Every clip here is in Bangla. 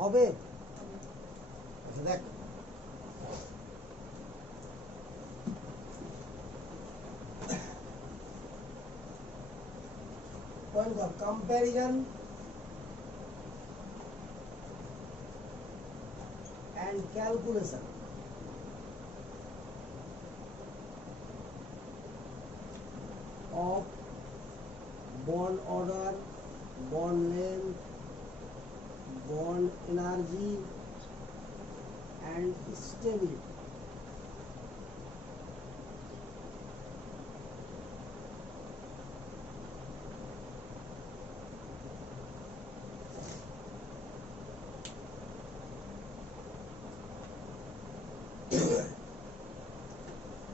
হবে। দেখ comparison and calculation of bond order, bond length, bond energy and stability.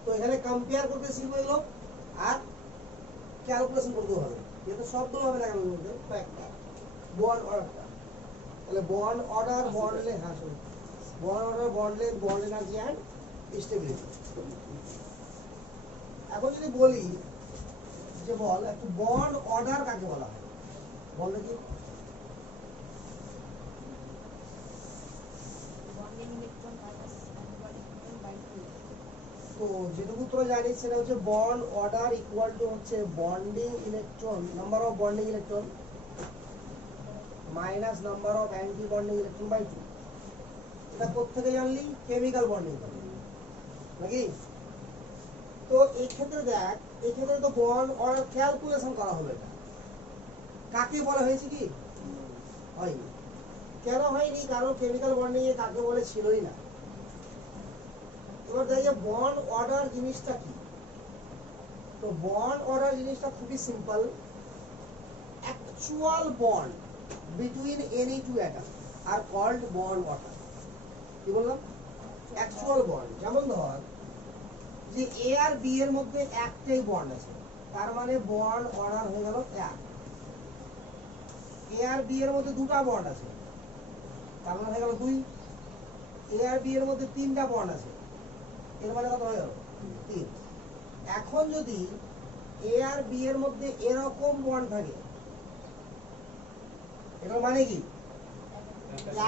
তো এখানে কম্পেয়ার করতে শিখবো এগুলো আর ক্যালকুলেশন করতে হবে, যেহেতু সবগুলো হবে না কেন বলতে কয়েকটা বন্ড অর্ডারটা, তাহলে বন্ড অর্ডার বন্ড লেন্থ, হ্যাঁ sorry, bond order bond length bond energy and stability. এখন যদি বলি যে বল একটু বন্ড অর্ডার কাকে বলা হয়, বল দেখি। তো যেটুকু তোরা জানিস সেটা হচ্ছে বন্ড অর্ডার ইকুয়াল টু হচ্ছে bonding electron, number of bonding electron minus number of anti bonding electron by 2। এটা কোত্থেকে জানলি? কেমিক্যাল বন্ডিং নাকি? তো এই ক্ষেত্রে দেখ, এই ক্ষেত্রে তো বন্ড অর্ডার ক্যালকুলেশন করা হলো। এটা কাকে বলা হয়েছে কি? হয়নি। কেন হয়নি? কারণ কেমিক্যাল বন্ডিং এ কাকে বলে ছিলই না। এবার দেখি বন্ড অর্ডার জিনিসটা কি। তো বন্ড অর্ডার জিনিসটা খুবই simple, actual bond between any two atom are called bond order. কি বললাম? Actual bond. যেমন ধর যে এ আর বি এর মধ্যে একটাই বন্ড আছে, তার মানে বন্ড অর্ডার হয়ে গেল এক। এ আর বি এর মধ্যে দুটা বন্ড আছে, তার মানে হয়ে গেল দুই। এ আর বি এর মধ্যে তিনটা বন্ড আছে, এর মানে কত হয়ে গেল? তিন। এখন যদি এ আর বি এর মধ্যে এরকম বন্ড থাকে, এটার মানে কি?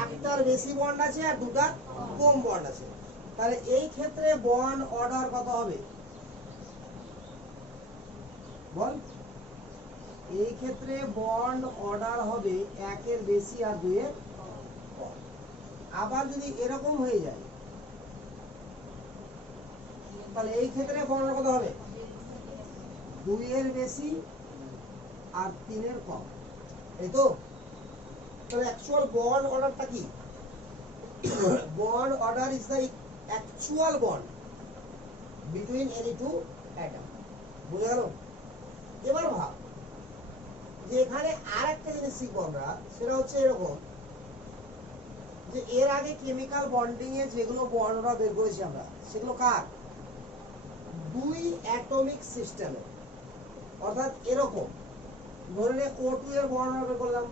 একটার বেশি বন্ড আছে আর দুটা কম বন্ড আছে, তাহলে এই ক্ষেত্রে বন্ড অর্ডার কত হবে বল? এই ক্ষেত্রে বন্ড অর্ডার হবে একের বেশি আর দুইয়ের কম। আবার যদি এরকম হয়ে যায় তাহলে এই ক্ষেত্রে বন্ড কত হবে? দুইয়ের বেশি আর তিনের কম, এই তো। তাহলে অ্যাকচুয়াল বন্ড অর্ডারটা কি? Bond order is the actual bond between any two atom. বুঝে গেল? এবার ভাব যে এখানে আর একটা জিনিস শিখবো আমরা, সেটা হচ্ছে এরকম যে এর আগে কেমিক্যাল বন্ডিং এ যেগুলো বন্ড আমরা বের করেছি আমরা, সেগুলো কার? দুই অ্যাটমিক সিস্টেমে। অর্থাৎ এরকম ধরে নে O2 এর বন্ড আমরা বের করলাম,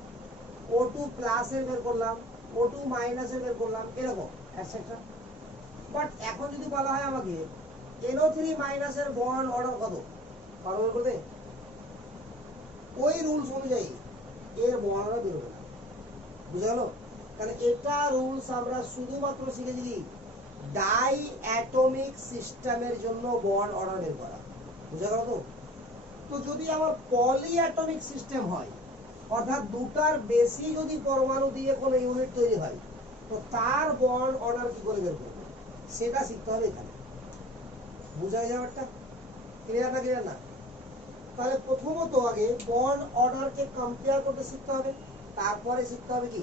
O2 প্লাস এর বের করলাম, O2 মাইনাস এর বের করলাম, এরকম এটসেট্রা। বাট এখন যদি বলা হয় আমাকে NO3 মাইনাস এর বন্ড অর্ডার কত, পারো বের করতে? ওই রুলস অনুযায়ী এর বন্ড অর্ডার বের হবে না। বুঝা গেল? কারণ এটা রুলস আমরা শুধুমাত্র শিখেছি কি ডাই অ্যাটমিক সিস্টেমের জন্য বন্ড অর্ডার বের করা। বুঝা গেল তো? তো যদি আমার পলি অ্যাটমিক সিস্টেম হয়, অর্থাৎ দুটার বেশি যদি পরমাণু দিয়ে কোনো ইউনিট তৈরি হয়, তো তার বন্ড অর্ডার কি করে বের করবে সেটা শিখতে হবে এখানে। বুঝা যাবে? একটা ক্লিয়ার না? ক্লিয়ার না? তাহলে প্রথমত আগে বন্ড অর্ডারকে কম্পেয়ার করতে শিখতে হবে, তারপরে শিখতে হবে কি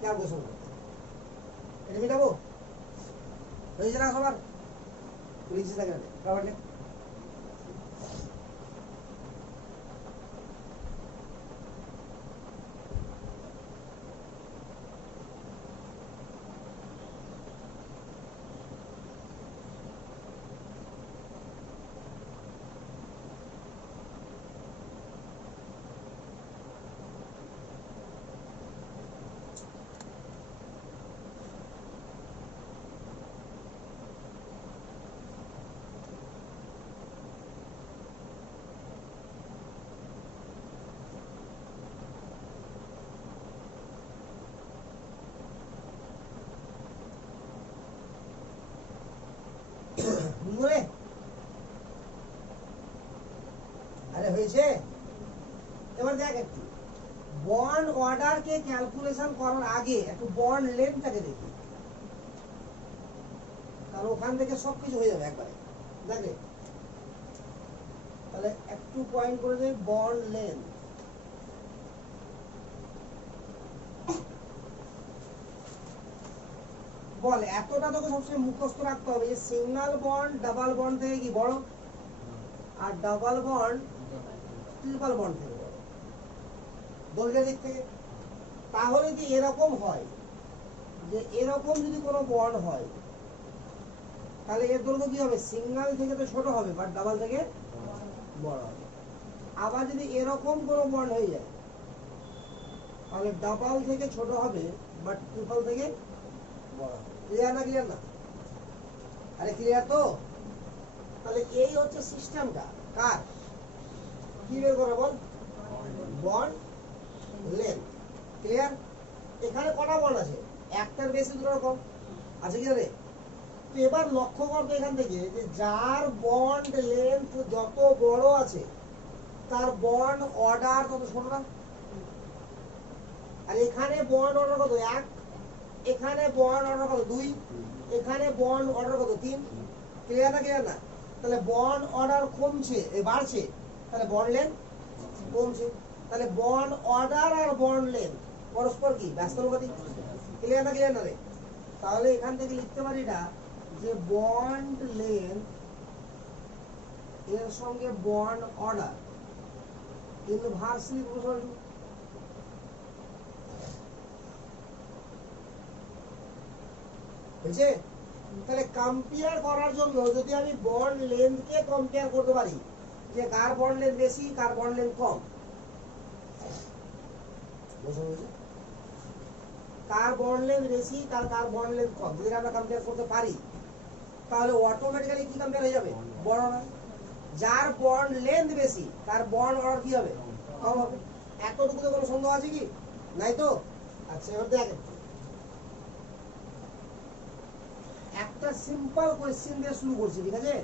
ক্যালকুলেশন করতে। এটা মেটাবো হয়েছে না সবার? লিখছি থাকে না আছে? এবার দেখ একটু বন্ড অর্ডারকে ক্যালকুলেশন করার আগে একটু বন্ড লেন্থটাকে দেখি, কারণ ওখান থেকে সবকিছু হয়ে যাবে একবারে। দেখে তাহলে একটু পয়েন্ট করে দেই বন্ড লেন্থ। বল এতটা তোকে সবসময় মুখস্থ রাখতে হবে যে সিঙ্গেল বন্ড ডাবল বন্ড থেকে কি বড়, আর ডাবল বন্ড ট্রিপল বন্ড থেকে বড় দৈর্ঘ্যের দিক থেকে। তাহলে যদি এরকম হয় যে এরকম যদি কোনো বন্ড হয় তাহলে এর দৈর্ঘ্য কি হবে, সিঙ্গেল থেকে তো ছোট হবে বাট ডাবল থেকে বড় হবে। আবার যদি এরকম কোনো বন্ড হয়ে যায় তাহলে ডাবল থেকে ছোট হবে বাট ট্রিপল থেকে বড় হবে। ক্লিয়ার না? ক্লিয়ার না? আরে ক্লিয়ার তো? তাহলে এই হচ্ছে সিস্টেমটা কার, কি বের করা বল, বন্ড লেন্থ। ক্লিয়ার? এখানে কটা বন্ড আছে, একটার বেশি দুটো রকম আছে কি রে? তো এবার লক্ষ্য করবে এখান থেকে যে যার বন্ড লেন্থ যত বড় আছে তার বন্ড অর্ডার তত ছোট না। আর এখানে বন্ড অর্ডার কত, এক, এখানে বন্ড অর্ডার কত, দুই, এখানে বন্ড অর্ডার কত, তিন। ক্লিয়ার না? ক্লিয়ার না? তাহলে বন্ড অর্ডার কমছে বাড়ছে, তাহলে বন্ড লেন্থ কমছে। তাহলে বন্ড অর্ডার আর বন্ড লেন্থ পরস্পর কি ব্যস্তানুপাতিক। ক্লিয়ার না? ক্লিয়ার না রে? তাহলে এখান থেকে লিখতে পারি এটা যে বন্ড লেন্থ এর সঙ্গে বন্ড অর্ডার ইনভার্সলি প্রপোর্শনাল। বুঝছে? তাহলে কম্পেয়ার করার জন্য যদি আমি বন্ড লেন্থকে কম্পেয়ার করতে পারি যে কার বন্ড লেন্থ বেশি কার বন্ড লেন্থ কম, কার বন্ড লেন্থ বেশি কার বন্ড লেন্থ কম, যদি আমরা কম্পেয়ার করতে পারি তাহলে অটোমেটিক্যালি কি কম্পেয়ার হয়ে যাবে, বড় না। যার বন্ড লেন্থ বেশি তার বন্ড অর্ডার কি হবে, কম হবে। এতটুকুতে কোনো সন্দেহ আছে কি? নাই তো? আচ্ছা এবার দেখ একটা সিম্পল কোয়েশ্চেন দিয়ে শুরু করছি, ঠিক আছে?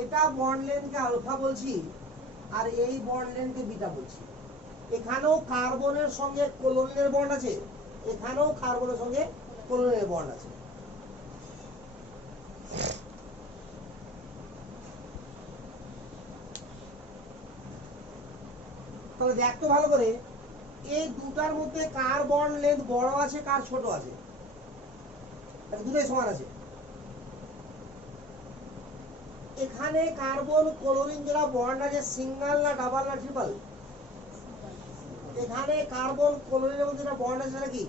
এটা বন্ড লেন্থকে আলফা বলছি আর এই বন্ড লেন্থকে বিটা বলছি। এখানেও কার্বনের সঙ্গে ক্লোরিনের বন্ড আছে, এখানেও কার্বনের সঙ্গে ক্লোরিনের বন্ড আছে। তাহলে দেখ তো ভালো করে এই দুটার মধ্যে কার বন্ড লেন্থ বড় আছে কার ছোট আছে, দুটোই সমান আছে। এখানে কার্বন ক্লোরিন যেটা বন্ড আছে সিঙ্গেল না ডাবল না ট্রিপল, এখানে কার্বন ক্লোরিনের মধ্যে যেটা বন্ড আছে সেটা কি,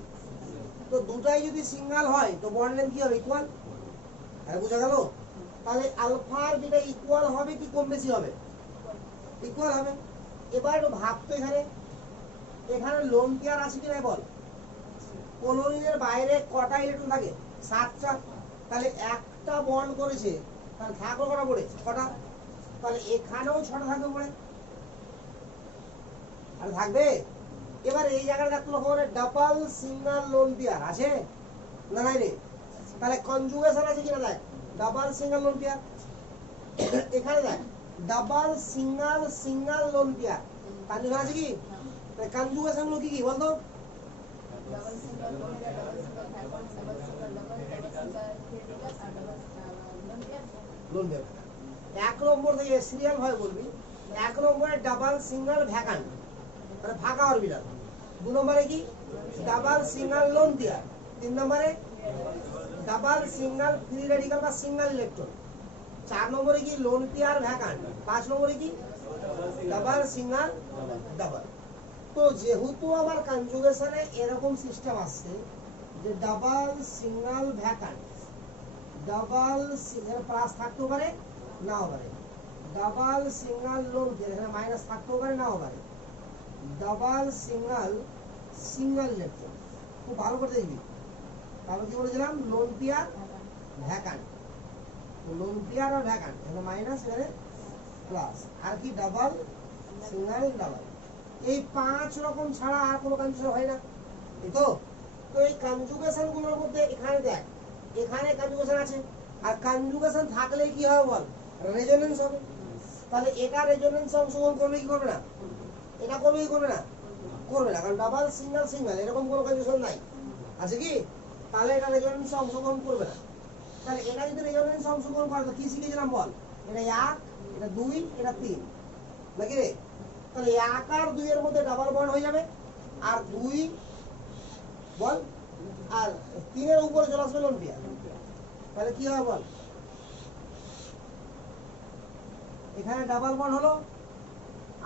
তো দুটাই যদি সিঙ্গেল হয় তো বন্ড লেন্থ কি হবে, ইকুয়াল। আরে বুঝা গেল? তাহলে আলফা আর বিটা ইকুয়াল হবে কি কম বেশি হবে, ইকুয়াল হবে। এবার একটু ভাবতো এখানে লোন পেয়ার আছে কি না বল, ক্লোরিনের বাইরে কটা ইলেকট্রন থাকে, 7টা। তাহলে একটা বন্ড করেছে তাহলে থাকলো কটা পড়ে, 6টা। তাহলে এখানেও 6টা থাকবে পড়ে, আর থাকবে। এবার এই জায়গাটা দেখতে লক্ষ্য করে ডাবল সিঙ্গেল লোন পেয়ার আছে না নাই রে? তাহলে কনজুগেশন আছে কিনা দেখ, ডাবল সিঙ্গেল লোন পেয়ার। এখানে দেখ double single lone pair, conjugation আছে কি? কনজুগেশন গুলো কি কি বলতো, এক নম্বর থেকে সিরিয়াল ভাবে বলবি। এক নম্বরে ডাবল সিঙ্গেল ভ্যাকান্ট মানে ফাঁকা অরবিটাল, 2 নম্বরে কি ডাবল সিঙ্গেল লোন পেয়ার, 3 নম্বরে ডাবল সিঙ্গেল ফ্রি রেডিক্যাল বা সিঙ্গেল ইলেকট্রন, 4 নম্বরে কি লোন পেয়ার ভ্যাকান্ট, 5 নম্বরে কি ডাবল সিঙ্গেল ডাবল। তো যেহেতু আমার কনজুগেশনে এরকম সিস্টেম আসছে যে double single vacant, double single plus থাকতেও পারে নাও পারে, ডাবল সিঙ্গেল লোন পেয়ার এখানে মাইনাস থাকতেও পারে নাও পারে, ডাবল সিঙ্গেল ইলেকট্রন। খুব ভালো করে দেখবি। তাহলে কি বলেছিলাম, lone pair vacant, lone pair আর ভ্যাকান্ট, এখানে মাইনাস এখানে প্লাস, আর কি ডাবল সিঙ্গেল ডাবল। এই 5 রকম ছাড়া আর কোনো কনজুগেশন হয় না, এই তো। তো এই কনজুগেশন গুলোর মধ্যে এখানে দেখ, এখানে কনজুগেশন আছে, আর কনজুগেশন থাকলে কি হবে বল, রেজোনেন্স হবে। তাহলে এটা রেজোনেন্স অংশগ্রহণ করবে কি করবে না, এটা করবে কি করবে না, করবে না, কারণ ডাবল সিঙ্গেল সিঙ্গেল এরকম কোনো কনজুগেশন নাই, আছে কি? তাহলে এটা রেজোনেন্স অংশগ্রহণ করবে না। তাহলে এটা যদি রেজোনেন্স অংশগ্রহণ করে তো কি শিখেছিলাম বল, এটা 1, এটা 2, এটা 3, নাকি রে? তাহলে 1 আর 2 এর মধ্যে ডাবল বন্ড হয়ে যাবে, আর 2 বল আর 3 এর উপরে চলে আসবে লোন পেয়ার। তাহলে কি হবে বল, এখানে ডাবল বন্ড হলো,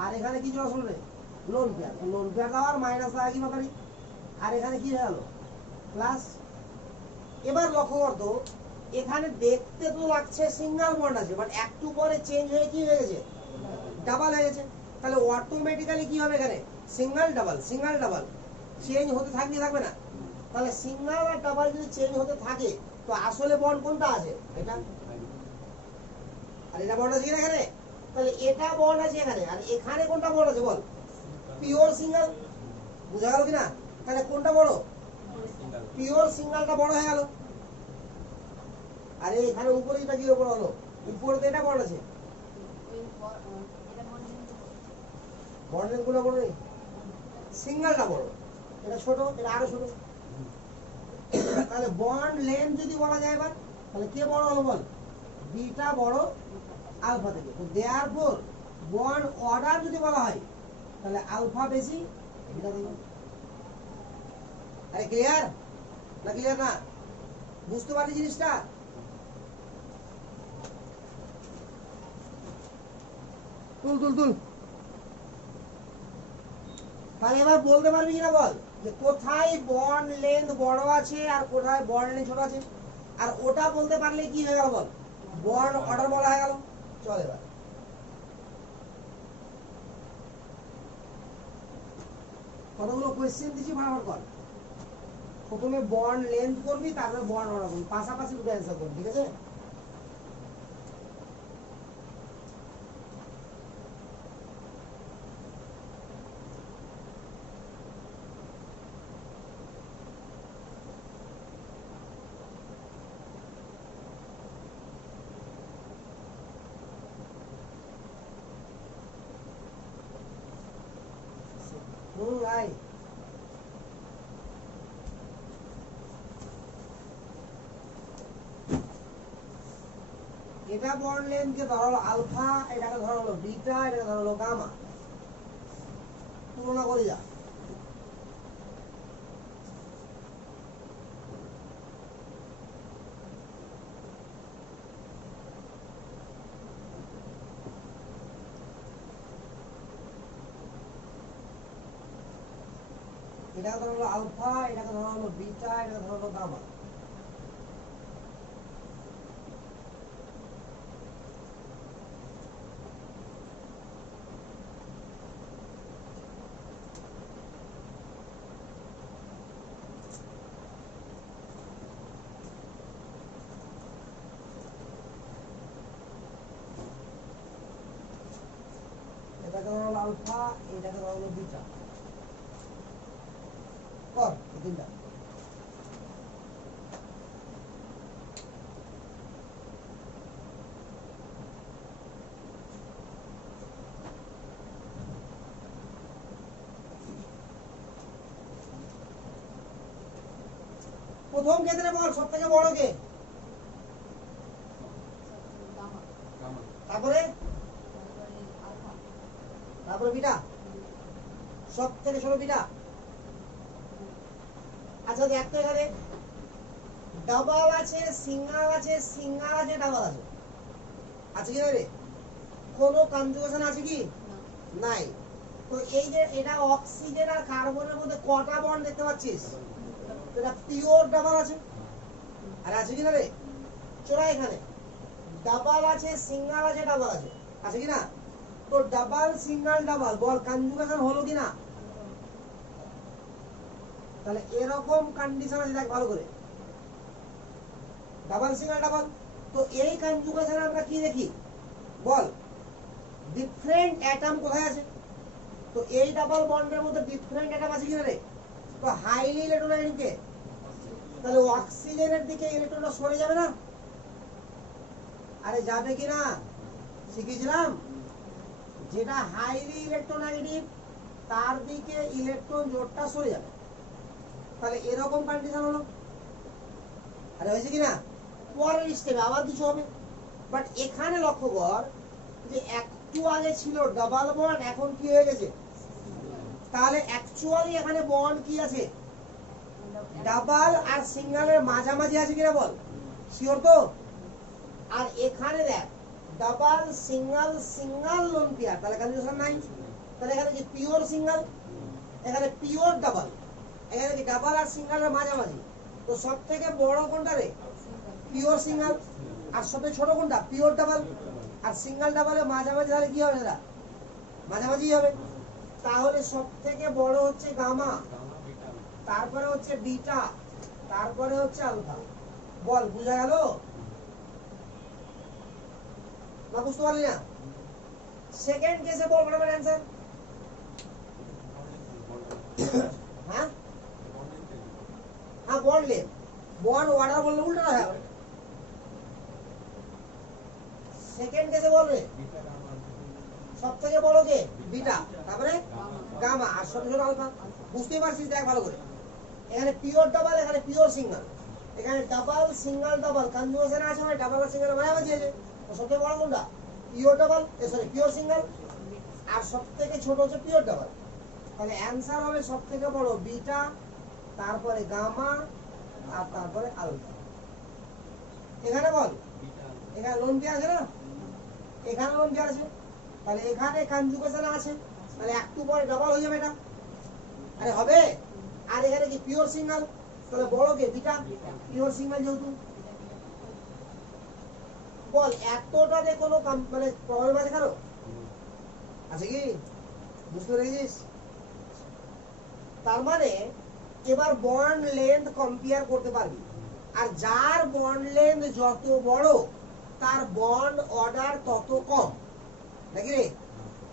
আর এখানে কি চলে আসলো রে, লোন পেয়ার। লোন পেয়ার দেওয়ার মাইনাস দেওয়া কি ব্যাপারই, আর এখানে কি হয়ে গেল, প্লাস। এবার লক্ষ্য করতো, এখানে দেখতে তো লাগছে সিঙ্গেল বন্ড আছে, বাট একটু পরে চেঞ্জ হয়ে কি হয়ে গেছে, ডাবল হয়ে গেছে। তাহলে অটোমেটিক্যালি কি হবে এখানে, single double single double change হতে থাকবে, থাকবে না? তাহলে সিঙ্গেল আর ডাবল যদি চেঞ্জ হতে থাকে তো আসলে বন্ড কোনটা আছে, এটা। আর এটা বন্ড আছে কিনা এখানে, তাহলে এটা বন্ড আছে এখানে, আর এখানে কোনটা বন্ড আছে বল, পিওর সিঙ্গেল। বুঝা গেল কিনা? তাহলে কোনটা বড়, পিওর সিঙ্গেলটা বড় হয়ে গেল। আরে এখানে উপরে এটা কি বড় হলো, উপরে তো এটা বন্ড আছে, বন্ডের গুলো বড় নেই, সিঙ্গেলটা বড়, এটা ছোট, এটা আরো ছোট। তাহলে বন্ড লেন্থ যদি বলা যায় এবার, তাহলে কে বড় হলো বল, বিটা বড় আলফা থেকে। তো দেয়ারফর বন্ড অর্ডার যদি বলা হয় তাহলে আলফা বেশি বিটা থেকে। আরে ক্লিয়ার না, ক্লিয়ার না? বুঝতে পারলি জিনিসটা? তুল তুল তুল। তাহলে এবার বলতে পারবি কিনা বল, যে কোথায় বন্ড লেন্থ বড় আছে আর কোথায় বন্ড লেন্থ ছোট আছে, আর ওটা বলতে পারলে কি হয়ে গেল বল, বন্ড অর্ডার বলা হয়ে গেল। চল এবার কতগুলো কোয়েশ্চেন দিচ্ছি ফটাফট কর। প্রথমে বন্ড লেন্থ করবি, তারপরে বন্ড অর্ডার করবি, পাশাপাশি দুটো অ্যান্সার করবি, ঠিক আছে? আয় এটা বন্ড লেন্থকে ধরা হলো আলফা, এটাকে ধরা হলো বিটা, এটাকে ধরা হলো গামা। তুলনা করে যা। এটাকে ধরা হলো আলফা, এটাকে ধরা হলো বিটা, এটাকে ধরা হলো গামা। এটাকে ধরা হলো আলফা, এটাকে ধরা হলো বিটা। কর এই তিনটা। প্রথম ক্ষেত্রে বল সব থেকে বড় কে, তারপরে তারপরে বিটা, সব থেকে ছোট বিটা। আচ্ছা দেখ তো এখানে ডাবল আছে, সিঙ্গেল আছে, সিঙ্গেল আছে, ডাবল আছে, আছে কি না রে? কোনো কনজুগেশন আছে কি নাই? তো এই যে এটা অক্সিজেন আর কার্বনের মধ্যে কটা বন্ড দেখতে পাচ্ছিস, এটা পিওর ডাবল আছে, আর আছে কি না রে? চোরা এখানে ডাবল আছে, সিঙ্গেল আছে, ডাবল আছে, আছে কি না? তো ডাবল সিঙ্গেল ডাবল বল কনজুগেশন হলো কি না? তাহলে এরকম কন্ডিশন আছে, দেখ ভালো করে, ডাবল সিঙ্গেল ডাবল। তো এই কনজুগেশনে আমরা কি দেখি বল, ডিফারেন্ট অ্যাটম কোথায় আছে? তো এই ডাবল বন্ডের মধ্যে ডিফারেন্ট অ্যাটম আছে কিনা রে? তো হাইলি ইলেকট্রোনেগেটিভ কে, তাহলে অক্সিজেনের দিকে ইলেকট্রনটা সরে যাবে না? আরে যাবে কিনা শিখেছিলাম, যেটা হাইলি ইলেকট্রোনেগেটিভ তার দিকে ইলেকট্রন জোড়টা সরে যাবে। তাহলে এরকম কন্ডিশন হলো, আরে হয়েছে কিনা? পরের স্টেপে আবার কিছু হবে, বাট এখানে লক্ষ্য কর যে একটু আগে ছিল ডাবল বন্ড, এখন কি হয়ে গেছে? তাহলে অ্যাকচুয়ালি এখানে বন্ড কি আছে? ডাবল আর সিঙ্গেলের মাঝামাঝি আছে কিনা বল, শিওর তো? আর এখানে দেখ double single single lone pair, তাহলে কনফিউশন নাই। তাহলে এখানে কি পিওর সিঙ্গেল, এখানে পিওর ডাবল, এখানে কি ডাবল আর সিঙ্গেলের মাঝামাঝি। তো সব থেকে বড় কোনটা রে? Pure single. আর সবথেকে ছোট কোনটা? Pure double. আর সিঙ্গেল ডাবলের মাঝামাঝি তাহলে কি হবে? সেটা মাঝামাঝি হবে। তাহলে সব থেকে বড় হচ্ছে গামা, তারপরে হচ্ছে বিটা, তারপরে হচ্ছে আলফা। বল বুঝা গেল না? বুঝতে পারলি না? সেকেন্ড কেসে বল বড় অ্যান্সার। হ্যাঁ হ্যাঁ, বন্ড লেন্থ, বন্ড অর্ডার বললে উল্টো না হয়। সেকেন্ড কেসে বলবে সব থেকে বড় কে? বিটা, তারপরে গামা, আর ছোট ছোট আলফা। বুঝতেই পারছিস? দেখ ভালো করে, এখানে পিওর ডাবল, এখানে পিওর সিঙ্গেল, এখানে ডাবল সিঙ্গেল ডাবল কনজুগেশন আছে, মানে ডাবল আর সিঙ্গেল মাঝামাঝি আছে। তো সবথেকে বড় কোনটা? Pure double, sorry pure single. আর সবথেকে ছোট হচ্ছে পিওর ডাবল। তাহলে অ্যান্সার হবে সবথেকে বড় বিটা, তারপরে গামা, আর তারপরে আলফা। এখানে বল, এখানে লোন পেয়ার আছে না, এখানে লোন পেয়ার আছে, তাহলে এখানে কনজুগেশন আছে, তাহলে একটু পরে ডাবল হয়ে যাবে এটা। আরে হবে। আর এখানে কি পিওর সিঙ্গেল, তাহলে বড় কে? বিটা, পিওর সিঙ্গেল যেহেতু। বল এতটাতে কোনো মানে প্রবলেম আছে কারো? আছে কি? বুঝতে পেরেছিস? তার মানে এবার বন্ড লেন্থ কম্পেয়ার করতে পারবি, আর যার বন্ড লেন্থ যত বড় তার বন্ড অর্ডার তত কম, নাকি রে?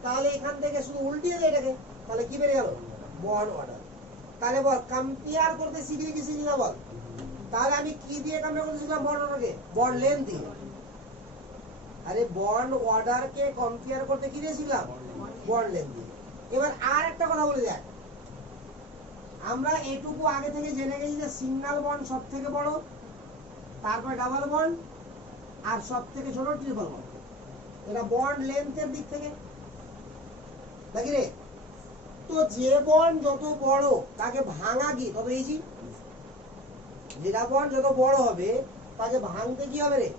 তাহলে এখান থেকে শুধু উল্টিয়ে দেয় এটাকে, তাহলে কি বেড়ে গেল? Bond order. তাহলে বল কম্পেয়ার করতে শিখলি কি শিখলি না বল? তাহলে আমি কি দিয়ে কম্পেয়ার করতে শিখলাম? বন্ড অর্ডারকে, বন্ড লেন্থ দিয়ে। আরে বন্ড অর্ডারকে কম্পেয়ার করতে কি দিয়ে শিখলাম? বন্ড লেন্থ দিয়ে। এবার আর একটা কথা বলে দেখ, আমরা এটুকু আগে থেকে জেনে গেছি যে সিঙ্গেল বন্ড সব থেকে বড়, তারপরে ডাবল বন্ড, আর সব থেকে ছোট ট্রিপল বন্ড। এটা বন্ড লেন্থের দিক থেকে, নাকি রে? তো যে বন্ড যত বড় তাকে ভাঙা কি তত ইজি। যেটা বন্ড যত বড় হবে তাকে ভাঙতে কি হবে রে?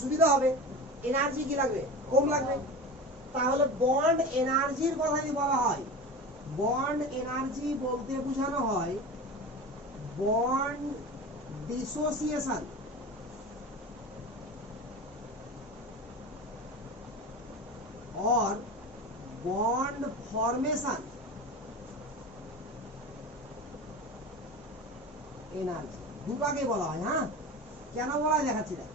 সুবিধা হবে। এনার্জি কি লাগবে? কম লাগবে। তাহলে বন্ড এনার্জির কথা যদি বলা হয়, বন্ড এনার্জি বলতে বোঝানো হয় বন্ড ডিসোসিয়েশন और বন্ড ফরমেশন এনার্জি, দুটাকে বলা হয়। হ্যাঁ, কেন বলা হয় দেখাচ্ছি দেখ।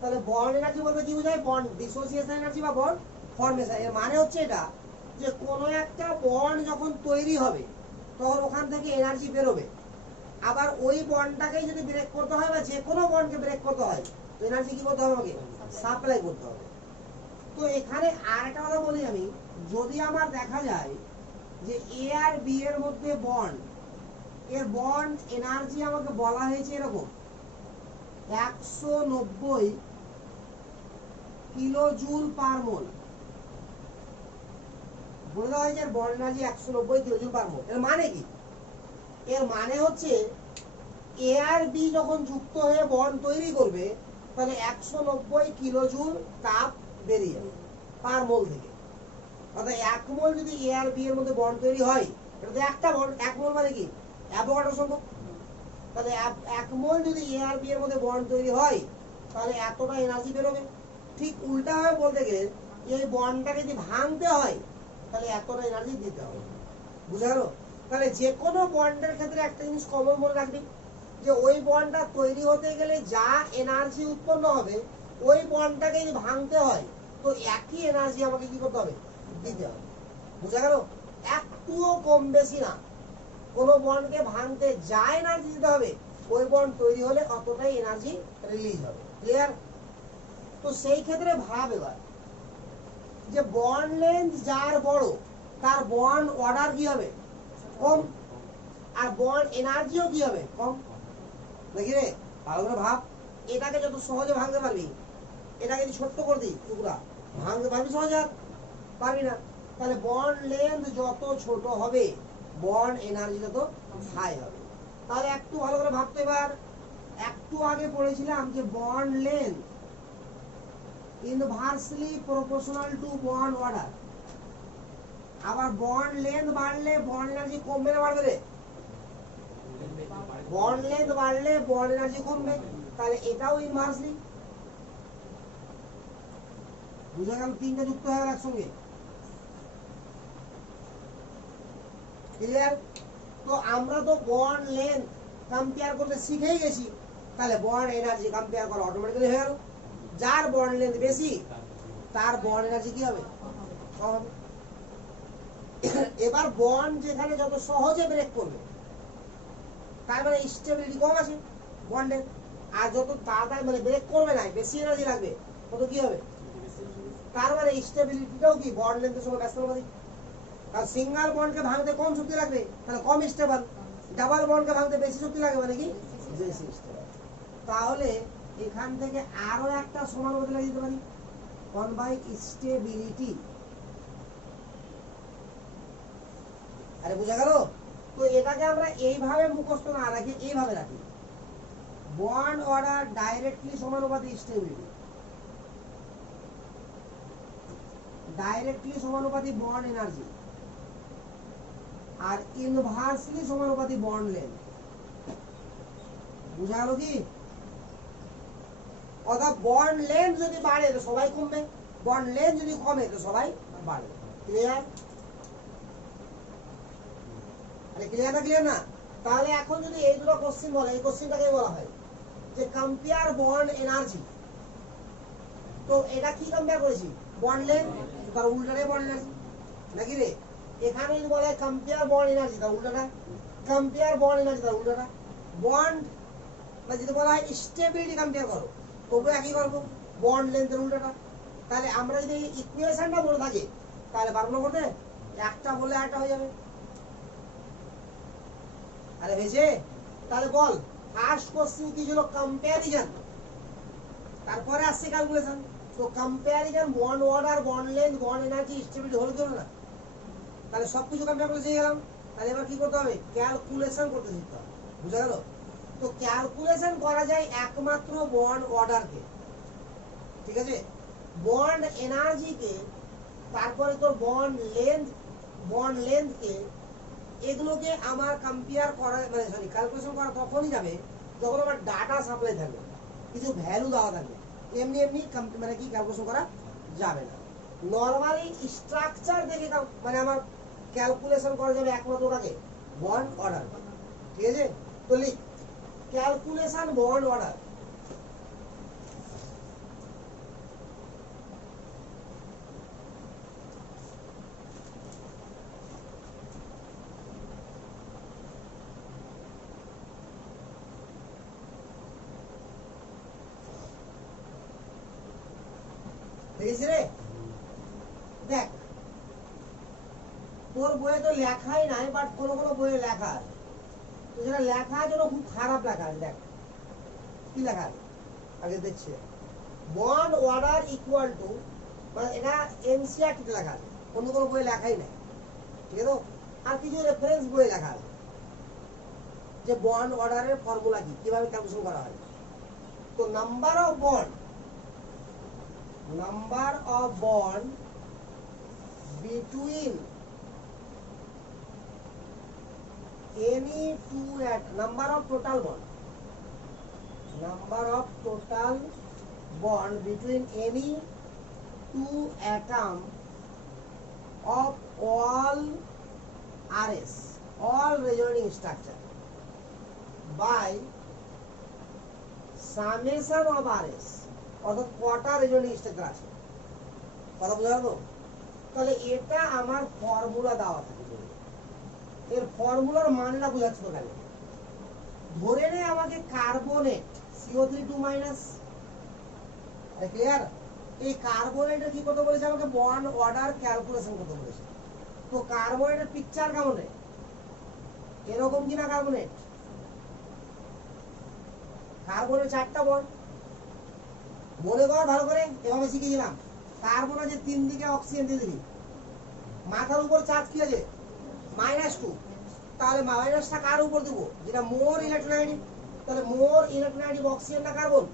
তাহলে বন্ড এনার্জি বলতে কি বোঝায়? বন্ড ডিসোসিয়েশন এনার্জি বা বন্ড ফরমেশন। এর মানে হচ্ছে এটা যে কোনো একটা বন্ড যখন তৈরি হবে তখন ওখান থেকে এনার্জি বেরোবে, আবার ওই বন্ডটাকেই যদি ব্রেক করতে হয় বা যে কোনো বন্ডকে ব্রেক করতে হয় তো এনার্জি কি করতে হবে? আমাকে সাপ্লাই করতে হবে। তো এখানে আর একটা কথা বলি আমি, যদি আমার দেখা যায় যে এ আর বি এর মধ্যে বন্ড, এর বন্ড এনার্জি আমাকে বলা হয়েছে এরকম 190 কিলো জুল পার মোল, বলে দেওয়া হয়েছে bond energy 190 kilo joule per mole. এর মানে কি? এর মানে হচ্ছে এ আর বি যখন যুক্ত হয়ে বন্ড তৈরি করবে তাহলে 190 কিলো জুল তাপ বেরিয়ে যাবে পার মোল থেকে। অর্থাৎ 1 মোল যদি এ আর বি এর মধ্যে বন্ড তৈরি হয়, এটা তো একটা বন্ড, 1 মোল মানে কি? অ্যাভোগাড্রো সংখ্যক। তাহলে 1 মোল যদি এ আর বি এর মধ্যে বন্ড তৈরি হয় তাহলে এতটা এনার্জি বেরোবে। ঠিক উল্টা ভাবে বলতে গেলে এই বন্ডটাকে যদি ভাঙতে হয় তাহলে এতটা এনার্জি দিতে হবে। বুঝা গেল? তাহলে যে কোনো বন্ডের ক্ষেত্রে একটা জিনিস কমন মনে রাখবি, যে ওই বন্ডটা তৈরি হতে গেলে যা এনার্জি উৎপন্ন হবে ওই বন্ডটাকে যদি ভাঙতে হয় তো একই এনার্জি আমাকে কি করতে হবে, দিতে হবে। বুঝা গেল? একটুও কম বেশি না, কোনো বন্ডকে ভাঙতে যা এনার্জি দিতে হবে ওই বন্ড তৈরি হলে অতটাই এনার্জি রিলিজ হবে। ক্লিয়ার? তো সেই ক্ষেত্রে ভাব এবার যে বন্ড লেন্থ যার বড় তার বন্ড অর্ডার কি হবে, কম, আর বন্ড এনার্জিও কি হবে, কম। দেখি রে, ভালো করে ভাব। এটাকে যত সহজে ভাঙতে পারবি, এটাকে যদি ছোট্ট করে দিই টুকরা, ভাঙতে পারবি সহজে? পারবি না। তাহলে বন্ড লেন্থ যত ছোট হবে বন্ড এনার্জি তত হাই হবে। তাহলে একটু ভালো করে ভাবতে, এবার একটু আগে পড়েছিলাম যে bond length inversely proportional to bond order. আবার বন্ড লেন্থ বাড়লে বন্ড এনার্জি কমবে না বাড়বে রে? বন্ড লেন্থ বাড়লে বন্ড এনার্জি কমবে, তাহলে এটাও ইনভার্সলি। বুঝা গেল? তিনটা যুক্ত হয়ে গেল একসঙ্গে। ক্লিয়ার? তো আমরা তো বন্ড লেন্থ কম্পেয়ার করতে শিখেই গেছি, তাহলে বন্ড এনার্জি কম্পেয়ার করা অটোমেটিক্যালি হয়ে গেল। যার বন্ড লেন্থ বেশি তার বন্ড এনার্জি কি হবে, কম হবে। এবার বন্ড যেখানে যত সহজে ব্রেক করবে তার মানে স্টেবিলিটি কম আছে বন্ডের, আর যত তাড়াতাড়ি মানে ব্রেক করবে না বেশি এনার্জি লাগবে তত কি হবে, তার মানে স্টেবিলিটিটাও কি বন্ড লেন্থের সঙ্গে ব্যস্তানুপাতিক। কারণ সিঙ্গেল বন্ডকে ভাঙতে কম শক্তি লাগবে তাহলে কম স্টেবল, ডাবল বন্ডকে ভাঙতে বেশি শক্তি লাগবে মানে কি বেশি স্টেবল। তাহলে এখান থেকে আরো একটা সমানুপাতি লাগিয়ে দিতে পারি, 1/স্টেবিলিটি। আরে বুঝা গেল? তো এটাকে আমরা এইভাবে মুখস্থ না রাখি, এইভাবে রাখি, বন্ড অর্ডার ডাইরেক্টলি সমানুপাতি স্টেবিলিটি, ডাইরেক্টলি সমানুপাতি বন্ড এনার্জি, আর ইনভার্সলি সমানুপাতি বন্ড লেন্থ। বুঝা গেল কি? অর্থাৎ বন্ড লেন্থ যদি বাড়ে তো সবাই কমবে, বন্ড লেন্থ যদি কমে তো সবাই বাড়বে। ক্লিয়ার? আরে ক্লিয়ার না? ক্লিয়ার না? তাহলে এখন যদি এই দুটো কোশ্চেন বলে, এই কোশ্চেনটাকে বলা হয় যে কম্পেয়ার বন্ড এনার্জি। তো এটা কি কম্পেয়ার করেছি, বন্ড লেন্থ, তার উল্টাটাই বন্ড এনার্জি নাকি রে? এখানে যদি বলে কম্পেয়ার বন্ড এনার্জি তার উল্টাটা, কম্পেয়ার বন্ড এনার্জি তার উল্টাটা, বন্ড বা যদি বলা হয় স্টেবিলিটি কম্পেয়ার করো তবু একই করবো, বন্ড লেন্থের উল্টাটা। তাহলে আমরা যদি ইকুয়েশনটা মনে থাকে তাহলে পারবো না করতে, একটা বললে একটা হয়ে যাবে। আরে ভেজে, তাহলে বল ফার্স্ট কোশ্চেন কি ছিল, কম্প্যারিজন, তারপরে আসছে ক্যালকুলেশন। তো comparison bond order, bond length, bond energy, stability হলো তো না? তাহলে সবকিছু কম্পেয়ার করে শিখে গেলাম। তাহলে এবার কি করতে হবে, ক্যালকুলেশন করতে শিখতে হবে। বুঝা গেল? তো ক্যালকুলেশন করা যায় একমাত্র বন্ড অর্ডারকে, ঠিক আছে, বন্ড এনার্জিকে, তারপরে তো বন্ড লেন্থকে, এগুলোকে আমার কম্পেয়ার করা মানে সরি ক্যালকুলেশন করা তখনই যাবে যখন আমার ডাটা সাপ্লাই থাকবে, কিছু ভ্যালু দেওয়া থাকবে। এমনি এমনি মানে কি ক্যালকুলেশন করা যাবে না। নর্মালি স্ট্রাকচার দেখে মানে আমার ক্যালকুলেশন করা যাবে একমাত্র ওটাকে, বন্ড অর্ডার। ঠিক আছে? তো লিখ ক্যালকুলেশন বন্ড অর্ডার। দেখেছি রে? দেখ তোর বইয়ে তো লেখাই নাই, বাট কোনো কোনো বইয়ে লেখা আছে, তো যেটা লেখা আছে ওটা খুব খারাপ লেখা আছে। দেখ কি লেখা আছে আগে দেখছি, বন্ড অর্ডার ইকুয়াল টু, মানে এটা এনসিইআরটি লেখা আছে, অন্য কোনো বইয়ে লেখাই নাই। ঠিক আছে? আর কিছু রেফারেন্স বইয়ে লেখা আছে যে বন্ড অর্ডারের ফর্মুলা কি, কিভাবে ক্যালকুলেশন করা হয়। তো number of bond between any two atoms, number of total bond between any two atoms of all RS, all resonating structure, by summation of RS, অর্থাৎ কটা রেজোনেটিং স্ট্রাকচার আছে, কথা বোঝা গেল? তাহলে এটা আমার ফর্মুলা দেওয়া থাকে, এর ফর্মুলার মানটা বোঝাচ্ছে তো কেন? ধরে নে আমাকে কার্বনেট CO3 2-, ক্লিয়ার? এই কার্বনেটের কি করতে বলেছে আমাকে? বন্ড অর্ডার ক্যালকুলেশন করতে বলেছে। তো কার্বনেটের পিকচার কেমন রে? এরকম কিনা কার্বনেট? কার্বনের 4টা বন্ড, মনে কর ভালো করে, এভাবে শিখেছিলাম। কার্বন আছে 3 দিকে অক্সিজেন দিয়ে দিবি, মাথার উপর চার্জ কি আছে? -2। তাহলে মাইনাসটা কার উপর দেবো? যেটা মোর ইলেকট্রোনেগেটিভ। তাহলে মোর ইলেকট্রোনেগেটিভ অক্সিজেনটা কার্বন,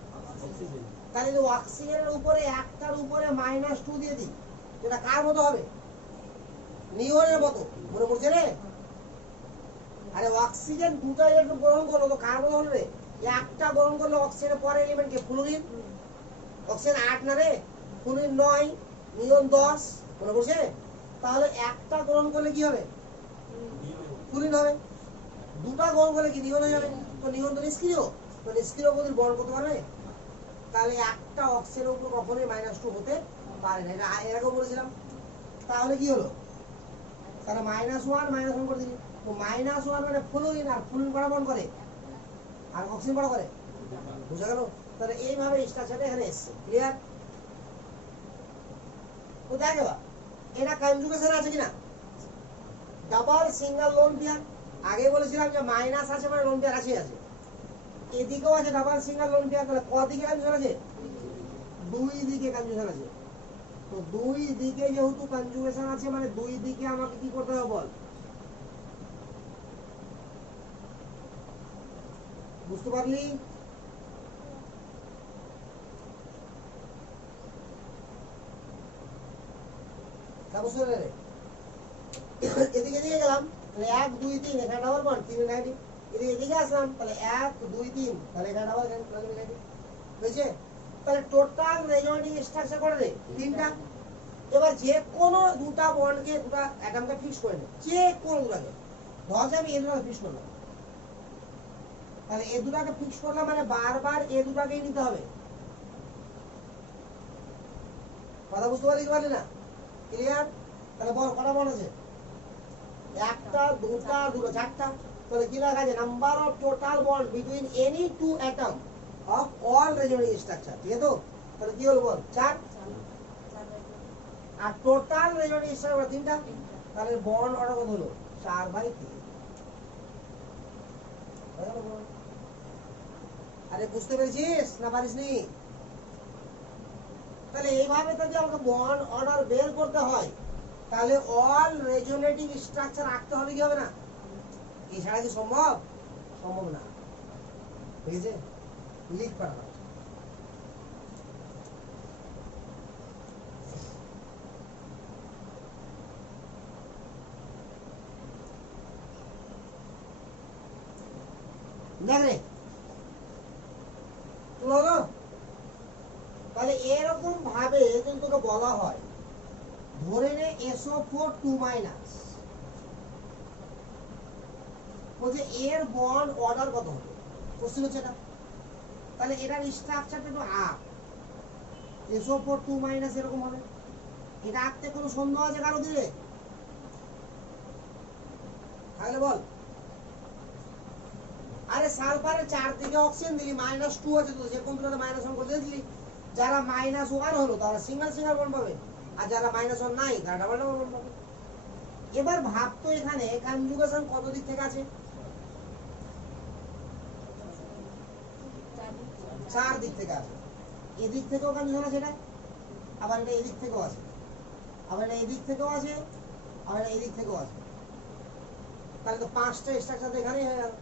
তাহলে যদি অক্সিজেনের উপরে একটার উপরে -2 দিয়ে দিই, যেটা কার মতো হবে? নিয়নের মতো। মনে পড়ছে রে? আরে অক্সিজেন 2টা ইলেকট্রন গ্রহণ করলো, তো কার মতো হলো রে? একটা গ্রহণ করলে অক্সিজেনের পরে এলিমেন্ট কে? ফ্লুরিন। অক্সিজেন 8 না রে, ফ্লুরিন 9, নিয়ন 10। মনে পড়ছে? তাহলে একটা গ্রহণ করলে কি হবে? ফ্লুরিন হবে। 2টা গ্রহণ করলে কি নিয়ন হয়ে যাবে? তো নিয়ন তো নিষ্ক্রিয়, তো নিষ্ক্রিয় গতির বর্ণ করতে পারবে? তাহলে একটা অক্সিজেনের উপর কখনোই -2 হতে পারে না, এটা এর আগেও বলেছিলাম। তাহলে কি হলো? তাহলে -1 করে দিলি, তো -1 মানে ফ্লুরিন, আর ফ্লুরিন কটা বন্ড করে? আর অক্সিজেন কটা করে? বুঝা গেল? তাহলে এইভাবে স্ট্রাকচারটা এখানে এসছে। ক্লিয়ার? তো দেখো এটা কনজুগেশন আছে কিনা? ডাবল সিঙ্গেল লোন পেয়ার, আগে বলেছিলাম যে মাইনাস আছে মানে লোন পেয়ার আছে। এদিকেও আছে ডাবল সিঙ্গেল লোন পেয়ার, তাহলে কদিকে কনজুগেশন আছে? 2 দিকে কনজুগেশন আছে। তো 2 দিকে যেহেতু কনজুগেশন আছে, মানে 2 দিকে আমাকে কি করতে হবে বল? বুঝতে পারলি? এদিকে দিকে গেলাম, তাহলে 1 2 3 এখানে ডাবল বন্ড, 3 নেগেটিভ। এদিকে আসলাম, তাহলে 1 2 3, তাহলে এখানে ডাবল নেগেটিভ হয়েছে। তাহলে টোটাল রেজোনেটিং স্ট্রাকচার করে রে 3টা। এবার যে কোনো দুটা বন্ডকে, দুটা অ্যাটমকে ফিক্স করে নে, যে কোনো দুটাকে। ধর আমি এই দুটাকে ফিক্স করলাম, তাহলে এই দুটাকে ফিক্স করলাম মানে বারবার এই দুটাকেই নিতে হবে। কথা বুঝতে পারলি না? ক্লিয়ার? তাহলে বল কটা বন্ড আছে? 1টা 2টা 4টা। তাহলে কি লেখা আছে? Number of total bond between any two atom of all resonating structure. ঠিক আছে তো? তাহলে কি হলো বল? 4। আর টোটাল রেজোনেটিং স্ট্রাকচার 3টা, তাহলে বন্ড অর্ডার কত হলো? 4/3। আরে বুঝতে পেরেছিস না পারিসনি? তাহলে এইভাবে যদি আমাকে বন্ড অর্ডার বের করতে হয়, তাহলে অল রেজোনেটিং স্ট্রাকচার আঁকতে হবে, কি হবে না? এছাড়া কি সম্ভব? সম্ভব না। ঠিক আছে, লিখ পারা দেখ রে, হলো। তাহলে এরকম ভাবে যদি তোকে বলা হয়, ধরে নে SO4 2-, বলছে এর বন্ড অর্ডার কত হবে? কোশ্চেন হচ্ছে এটা। তাহলে এটার স্ট্রাকচারটা একটু আঁক। SO4 2- এরকম হবে। এটা আঁকতে কোনো সন্দেহ আছে কারো দিলে? তাহলে বল। আরে সালফারের 4 দিকে অক্সিজেন দিলি, -2 আছে, তো যে কোন দুটোতে -1 করে দিলি। যারা -1 হলো তারা সিঙ্গেল সিঙ্গেল বন্ড পাবে, আর যারা -1 নাই তারা ডাবল ডাবল বন্ড পাবে। এবার ভাব তো এখানে কনজুগেশন কত দিক থেকে আছে? 4 দিক থেকে আছে। এদিক থেকেও কনজুগেশন আছে, এটা আবার এটা এদিক থেকেও আছে, আবার এটা এদিক থেকেও আছে, আবার এটা এদিক থেকেও আছে। তাহলে তো 5টা স্ট্রাকচার তো এখানেই হয়ে গেল।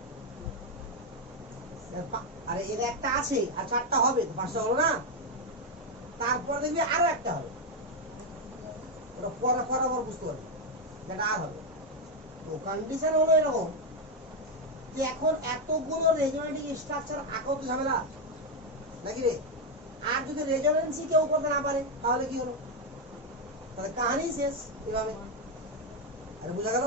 আরে এর একটা আছে আর 4টা হবে, 5টা হলো না? তারপর দেখবি আরো একটা হবে, ওটা পরে পরে বুঝতে পারবি যেটা আর হবে। তো কন্ডিশন হলো এরকম যে এখন এতগুলো রেজোনেটিং স্ট্রাকচার আঁকো তো ঝামেলা নাকি রে? আর যদি রেজোনেন্সই কেউ করতে না পারে তাহলে কি হলো? তাহলে কাহিনী শেষ এভাবে। আরে বুঝা গেল?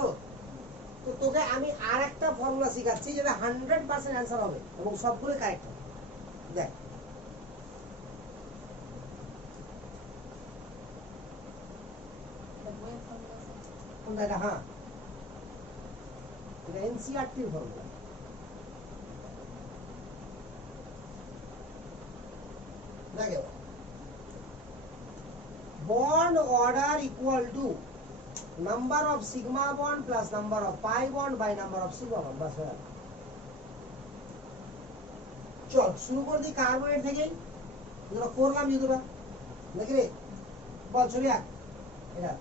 তো তোকে আমি আর একটা ফর্মুলা শিখাচ্ছি যেটা 100% অ্যান্সার হবে এবং সবগুলো কারেক্ট হবে। দেখ কোনটা এটা? হ্যাঁ, এটা এনসিইআরটির ফর্মুলা। দেখো, bond order equal to number of sigma bond plus number of pi bond by number of sigma bond। বাস হয়ে গেল। চল শুরু করে দিই কার্বনের থেকেই, যেটা করলাম যতটা। দেখি রে, বল চলে আয়। এটা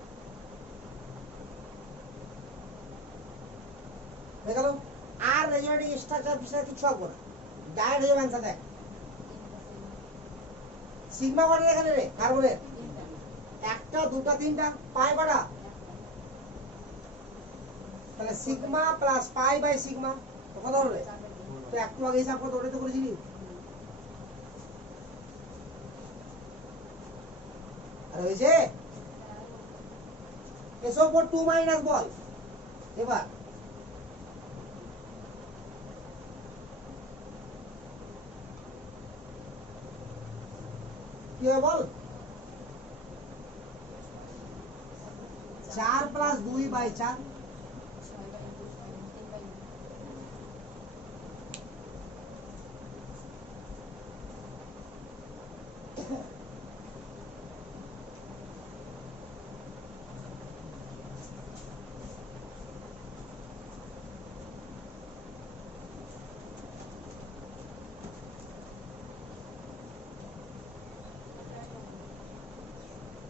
হয়ে গেল। আর রেজোনেটিং স্ট্রাকচার বিষয়ে কিছু হবে না, ডাইরেক্ট হয়ে যাবে অ্যান্সার। দেখ সিগমা কটা এখানে রে কার্বনের? একটা, দুটা, তিনটা। পাই কটা? তাহলে sigma plus pi by sigma কত হবে? তো একটু আগে হিসাব কত ওটা তো করেছিলি। আরে হয়েছে, এসব পর 2 মাইনাস বল। এবার কি হবে বল? 4 প্লাস 2 বাই 4।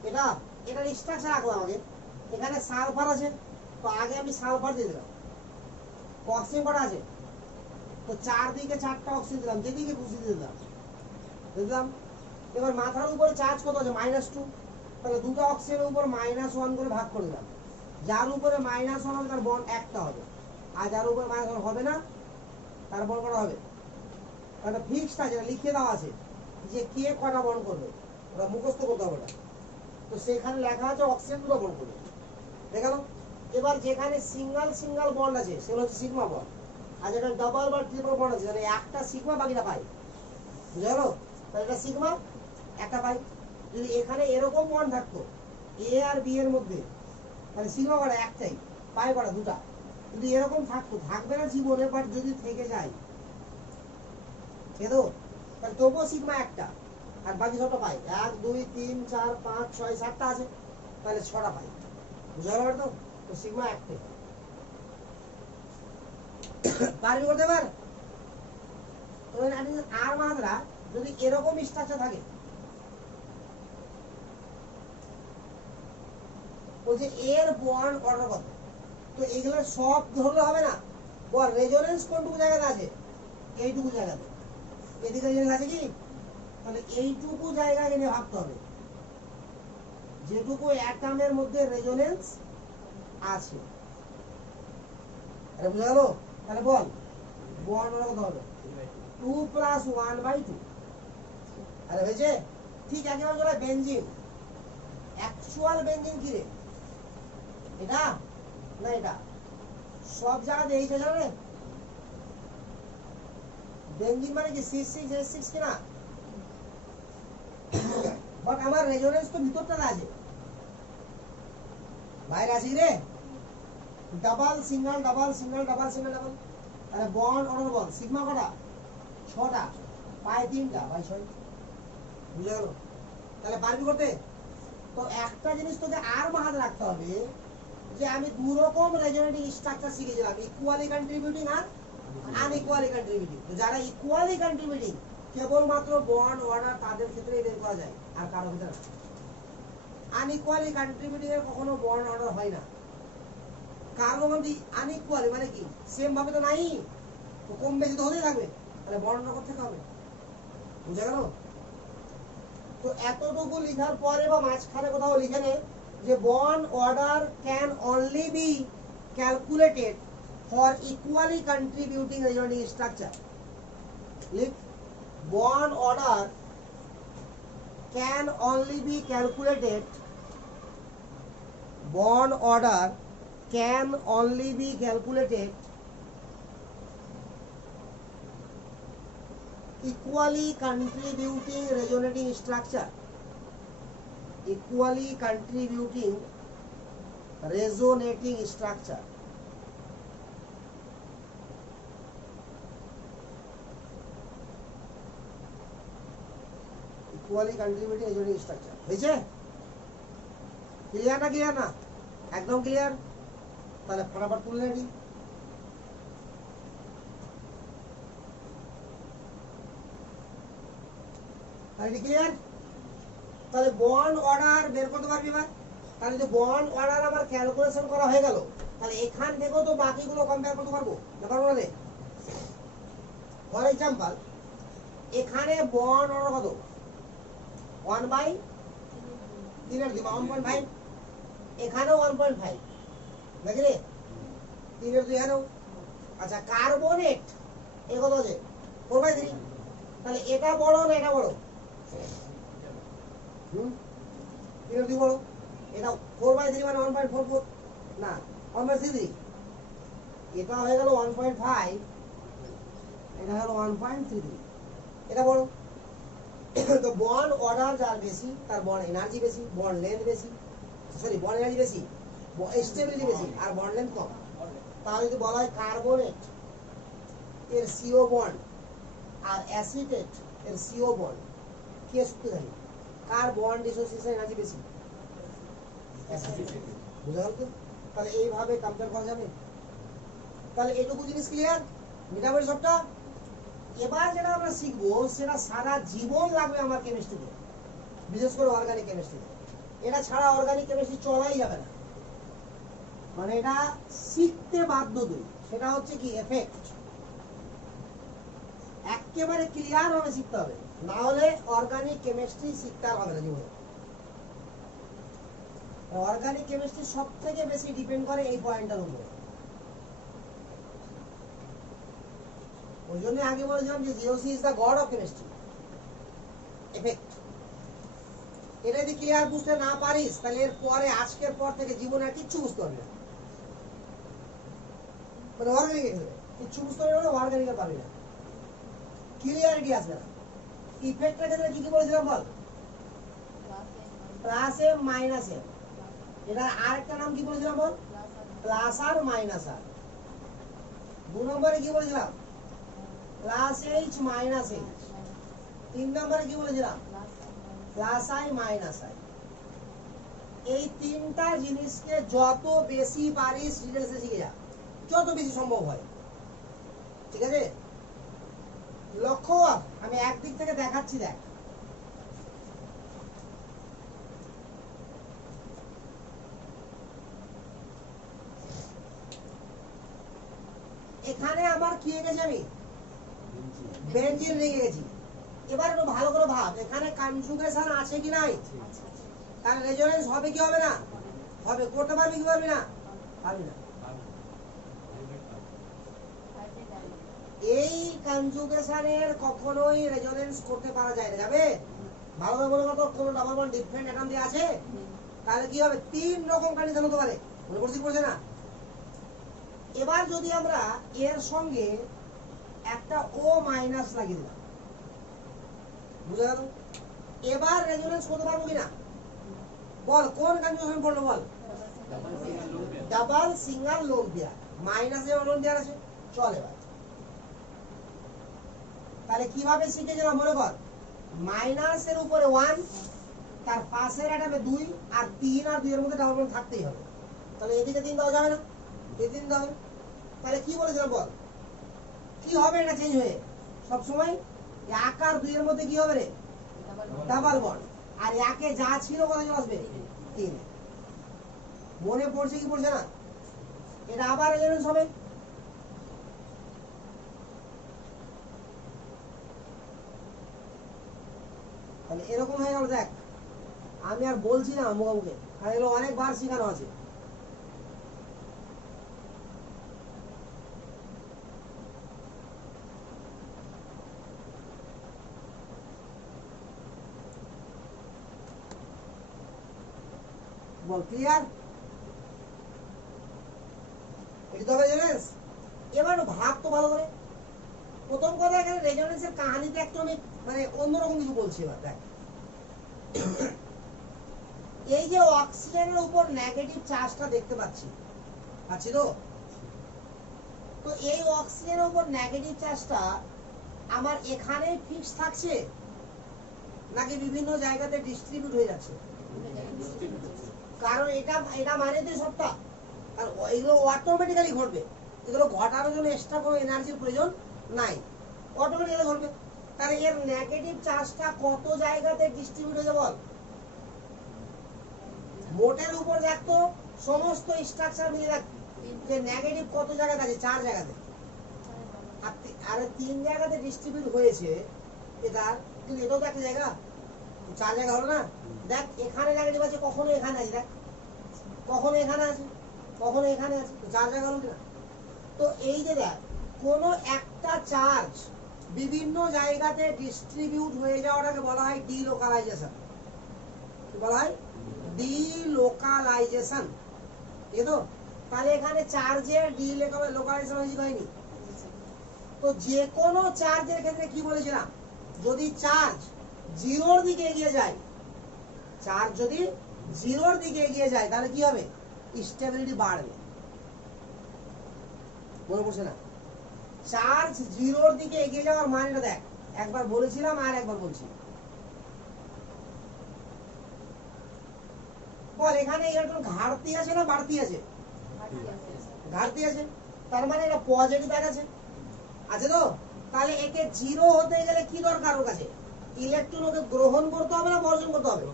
এটা এটার স্ট্রাকচার রাখলাম আগে। এখানে সালফার আছে, তো আগে আমি সালফার দিয়ে দিলাম। অক্সিজেন কটা আছে? তো চারদিকে 4টা অক্সিজেন দিলাম, যেদিকে খুশি দিয়ে দিলাম। এবার মাথার উপরে চার্জ কত আছে? -2। তাহলে দুটো অক্সিজেনের উপর -1 করে ভাগ করে দিলাম। যার উপরে -1 হবে তার বন্ড একটা হবে, আর যার উপরে -1 হবে না তার বন্ড কটা হবে? একটা ফিক্সড আছে, লিখে দেওয়া আছে যে কে কটা বন্ড করবে, ওটা মুখস্থ করতে হবে না। তো সেখানে লেখা আছে অক্সিজেন দুটো বন্ড করবে। দেখো, এবার যেখানে সিঙ্গেল সিঙ্গেল বন্ড আছে সেগুলো হচ্ছে সিগমা বন্ড, আর যেখানে ডাবল বা ট্রিপল বন্ড আছে মানে একটা সিগমা বাকিটা পাই। বুঝা গেল? তাহলে এটা সিগমা, একটা পাই। যদি এখানে এরকম বন্ড থাকতো এ আর বি এর মধ্যে, তাহলে সিগমা কটা? একটাই। পাই কটা? দুটা। যদি এরকম থাকতো, থাকবে না জীবনে, বাট যদি থেকে যায় খেদো, তাহলে তবুও সিগমা একটা, আর বাকি সবটা পাই। 1 2 3 4 5 6 7টা আছে, তাহলে 6টা পাই। বুঝা গেল? তো তো সিগমা একটাই। পারবি করতে পার? আর মাত্রা যদি এরকম স্ট্রাকচার থাকে, ওই যে এর বন্ড অর্ডার কত, তো এগুলো সব ধরলে হবে না। বল রেজোনেন্স কোনটুকু জায়গাতে আছে? এইটুকু জায়গাতে। এদিকে রেজোনেন্স আছে কি? তাহলে এইটুকু জায়গাকে নিয়ে ভাবতে হবে, যেটুকু অ্যাটমের মধ্যে রেজোনেন্স আছে। এটা বুঝা গেল? তাহলে বল বন্ড অর্ডার কত হবে? 2 প্লাস 1/2। আরে হয়েছে? ঠিক একেবারে চলে বেনজিন। অ্যাকচুয়াল বেনজিন কি রে? এটা না এটা? সব জায়গাতে এইটা জানে। বেনজিন মানে কি? C6H6 কি না? বাট আমার রেজোনেন্স তো ভিতরটা আছে, বাইরে আছে কি রে? Double single double single double single double. তাহলে বন্ড অর্ডার বল সিগমা কটা? 6টা। পাই 3টা বাই 6। বুঝা গেল? তাহলে পারবি করতে? তো একটা জিনিস তোকে আর মাথায় রাখতে হবে যে আমি দু রকম রেজোনেটিং স্ট্রাকচার শিখেছিলাম, ইকুয়ালি কন্ট্রিবিউটিং আর আনইকুয়ালি কন্ট্রিবিউটিং। তো যারা ইকুয়ালি কন্ট্রিবিউটিং কেবলমাত্র বন্ড অর্ডার তাদের ক্ষেত্রেই বের করা যায়, আর কারো ক্ষেত্রে না। আনইকুয়ালি কন্ট্রিবিউটিং এর কখনো বন্ড অর্ডার হয় না। কার্বন আনইকুয়ালি মানে কি? সেম ভাবে তো নাই, তো কম বেশি তো হতেই থাকবে, তাহলে বন্ড অর্ডার করতে হবে। বুঝা গেল? তো এতটুকু লেখার পরে বা মাঝখানে কোথাও লিখে নে যে bond order can only be calculated for equally contributing resonating structure. লিখ bond order can only be calculated, bond order can only be calculated equally contributing resonating structure, equally contributing resonating structure. Equally contributing resonating structure. হয়েছে? ক্লিয়ার না ক্লিয়ার না? একদম ক্লিয়ার? তাহলে ফটাফট তুলে রেডি। ক্লিয়ার? তাহলে বন্ড অর্ডার বের করতে পারবি এবার। তাহলে যদি বন্ড অর্ডার আবার ক্যালকুলেশন করা হয়ে গেল, তাহলে এখান থেকেও তো বাকিগুলো কম্পেয়ার করতে পারবো না, পারবো না রে? ফর এক্সাম্পল, এখানে বন্ড অর্ডার কত? 1/3 দিবা 1.5, এখানেও 1.5 নাকি রে? 3/2 এখানেও। আচ্ছা, কার্বনেট এ কত আছে? 4/3। তাহলে এটা বড় না এটা বড়? 3/2 বড়। এটা 4/3 মানে 1.44 না 1/3। এটা হয়ে গেল 1.5, এটা হলো 1.33। এটা বড়। তো বন্ড অর্ডার যার বেশি তার বন্ড এনার্জি বেশি, বন্ড লেন্থ বেশি, সরি বন্ড এনার্জি বেশি, স্টেবিলিটি বেশি, আর বন্ড লেন্থ কম। তাহলে যদি বলা হয় কার্বনেট এর সিও বন্ড আর অ্যাসিটেট এর সিও বন্ড কে শক্তিশালী, কার বন্ড ডিসোসিয়েশন এনার্জি বেশি? বুঝা গেল তো? তাহলে এইভাবে কম্পেয়ার করা যাবে। তাহলে এটুকু জিনিস ক্লিয়ার? মিটাবেল সবটা। এবার যেটা আমরা শিখবো সেটা সারা জীবন লাগবে আমার কেমিস্ট্রিতে, বিশেষ করে অর্গানিক কেমিস্ট্রিতে। এটা ছাড়া অর্গানিক কেমিস্ট্রি চলাই যাবে না, মানে এটা শিখতে বাধ্য তুই। সেটা হচ্ছে কি এফেক্ট। একেবারে ক্লিয়ার ভাবে শিখতে হবে, না হলে অর্গানিক কেমিস্ট্রি শিখতে আর হবে না জীবনে। অর্গানিক কেমিস্ট্রি সব থেকে বেশি ডিপেন্ড করে এই পয়েন্টটার উপরে। ওই জন্য আগে বলেছিলাম যে GOC is the god of chemistry, effect. এটা যদি ক্লিয়ার বুঝতে না পারিস তাহলে এর পরে আজকের পর থেকে জীবনে আর কিচ্ছু বুঝতে পারবি না, মানে অর্গানিক কিচ্ছু বুঝতে পারবি না, অর্গানিক পারবি না, ক্লিয়ারিটি আসবে না। ইফেক্টের ক্ষেত্রে কি কি বলেছিলাম বল? Plus M minus M. এটা আরেকটা নাম কি বলেছিলাম বল? প্লাস আর মাইনাস আর। 2 নম্বরে কি বলেছিলাম? Plus H minus H. 3 নম্বরে কি বলেছিলাম? Plus I minus I. এই তিনটা জিনিসকে যত বেশি পারিস ডিটেলসে শিখে যা, যত বেশি সম্ভব হয়। ঠিক আছে? লক্ষ্য আমি একদিক থেকে দেখাচ্ছি, দেখ। এখানে আমার কি এঁকেছি আমি? বেঞ্জিন রেখে গেছি। এবার একটু ভালো করে ভাব, এখানে কনজুগেশন আছে কি নাই? তার রেজোনেন্স হবে কি হবে না? হবে। করতে পারবি কি পারবি না? পারবি না। এই কনজুগেশনের কখনোই রেজোনেন্স করতে পারা যায় না। যাবে? ভালোভাবে বলে কত কোন ডাবল বন্ড ডিফারেন্ট অ্যাটম দিয়ে আছে, তাহলে কি হবে? 3 রকম কন্ডিশন হতে পারে। মনে করছিস পড়ছে না? এবার যদি আমরা এর সঙ্গে একটা ও মাইনাস লাগিয়ে দিলাম, বুঝা গেল? এবার রেজোনেন্স করতে পারবো কিনা বল? কোন কনজুগেশন পড়লো বল? ডাবল সিঙ্গেল লোন পেয়ার, মাইনাসে লোন পেয়ার আছে। চল এবার তাহলে কিভাবে শিখেছিলাম মনে কর, মাইনাসের উপরে 1, তার পাশের অ্যাটমে 2, আর 3 আর 2 এর মধ্যে ডাবল বন্ড থাকতেই হবে। তাহলে এদিকে 3 দেওয়া যাবে না, এই 3 দেওয়া হবে। তাহলে কি বলেছিলাম বল? কি হবে এটা চেঞ্জ হয়ে? সব সময় 1 আর 2 এর মধ্যে কি হবে রে? Double bond. আর 1 এ যা ছিল কত চলে আসবে? 3। মনে পড়ছে কি পড়ছে না? এটা আবার রেজোনেন্স হবে। তাহলে এরকম হয়ে গেল। দেখ আমি আর বলছি না মুখে, আর এগুলো অনেকবার শেখানো আছে। বল ক্লিয়ার? এটা তো হবে রেজোনেন্স। এবার ভাব তো ভালো করে। প্রথম কথা, এখানে রেজোনেন্সের কাহিনীতে একটু আমি মানে অন্যরকম কিছু বলছি। এবার দেখ, এই যে অক্সিজেনের উপর নেগেটিভ চার্জটা দেখতে পাচ্ছি তো তো এই অক্সিজেনের উপর নেগেটিভ চার্জটা আমার এখানে ফিক্স থাকছে নাকি বিভিন্ন জায়গাতে ডিস্ট্রিবিউট হয়ে যাচ্ছে? কারণ এটা এটা মানে তো সবটা, আর এগুলো অটোমেটিক্যালি ঘটবে, এগুলো ঘটানোর জন্য এক্সট্রা কোনো এনার্জির প্রয়োজন নাই, অটোমেটিক্যালি ঘটবে। তাহলে এর নেগেটিভ চার্জটা কত জায়গাতে ডিস্ট্রিবিউট হয়ে যাবে বল? মোটের উপর দেখতো সমস্ত স্ট্রাকচার মিলে দেখ যে নেগেটিভ কত জায়গাতে আছে, 4 জায়গাতে, আর 3 জায়গাতে ডিস্ট্রিবিউট হয়েছে এটা, কিন্তু এটাও তো একটা জায়গা, 4 জায়গা হলো না। দেখ এখানে নেগেটিভ আছে, কখনো এখানে আছে, দেখ কখনো এখানে আছে, কখনো এখানে আছে, তো 4 জায়গা হলো কিনা? তো এই যে দেখ কোনো একটা চার্জ বিভিন্ন জায়গাতে ডিস্ট্রিবিউট হয়ে যাওয়াটাকে বলা হয় ডিলোকালাইজেশন। কি বলা হয়? ডিলোকালাইজেশন। ঠিক তো? তাহলে এখানে চার্জের ডিলোকালাইজেশন হয়নি? তো যে কোনো চার্জের ক্ষেত্রে কি বলেছিলাম, যদি চার্জ জিরোর দিকে এগিয়ে যায়, চার্জ যদি জিরোর দিকে এগিয়ে যায় তাহলে কি হবে? স্টেবিলিটি বাড়বে। মনে পড়ছে না? চার্জ জিরোর দিকে এগিয়ে যাওয়ার মানেটা দেখ, একবার বলেছিলাম আর একবার বলছি। বল এখানে ইলেকট্রন ঘাটতি আছে না বাড়তি আছে? ঘাটতি আছে, তার মানে এটা পজিটিভ আছে, আছে তো? তাহলে একে জিরো হতে গেলে কি দরকার ওর কাছে? ইলেকট্রন ওকে গ্রহণ করতে হবে না বর্জন করতে হবে?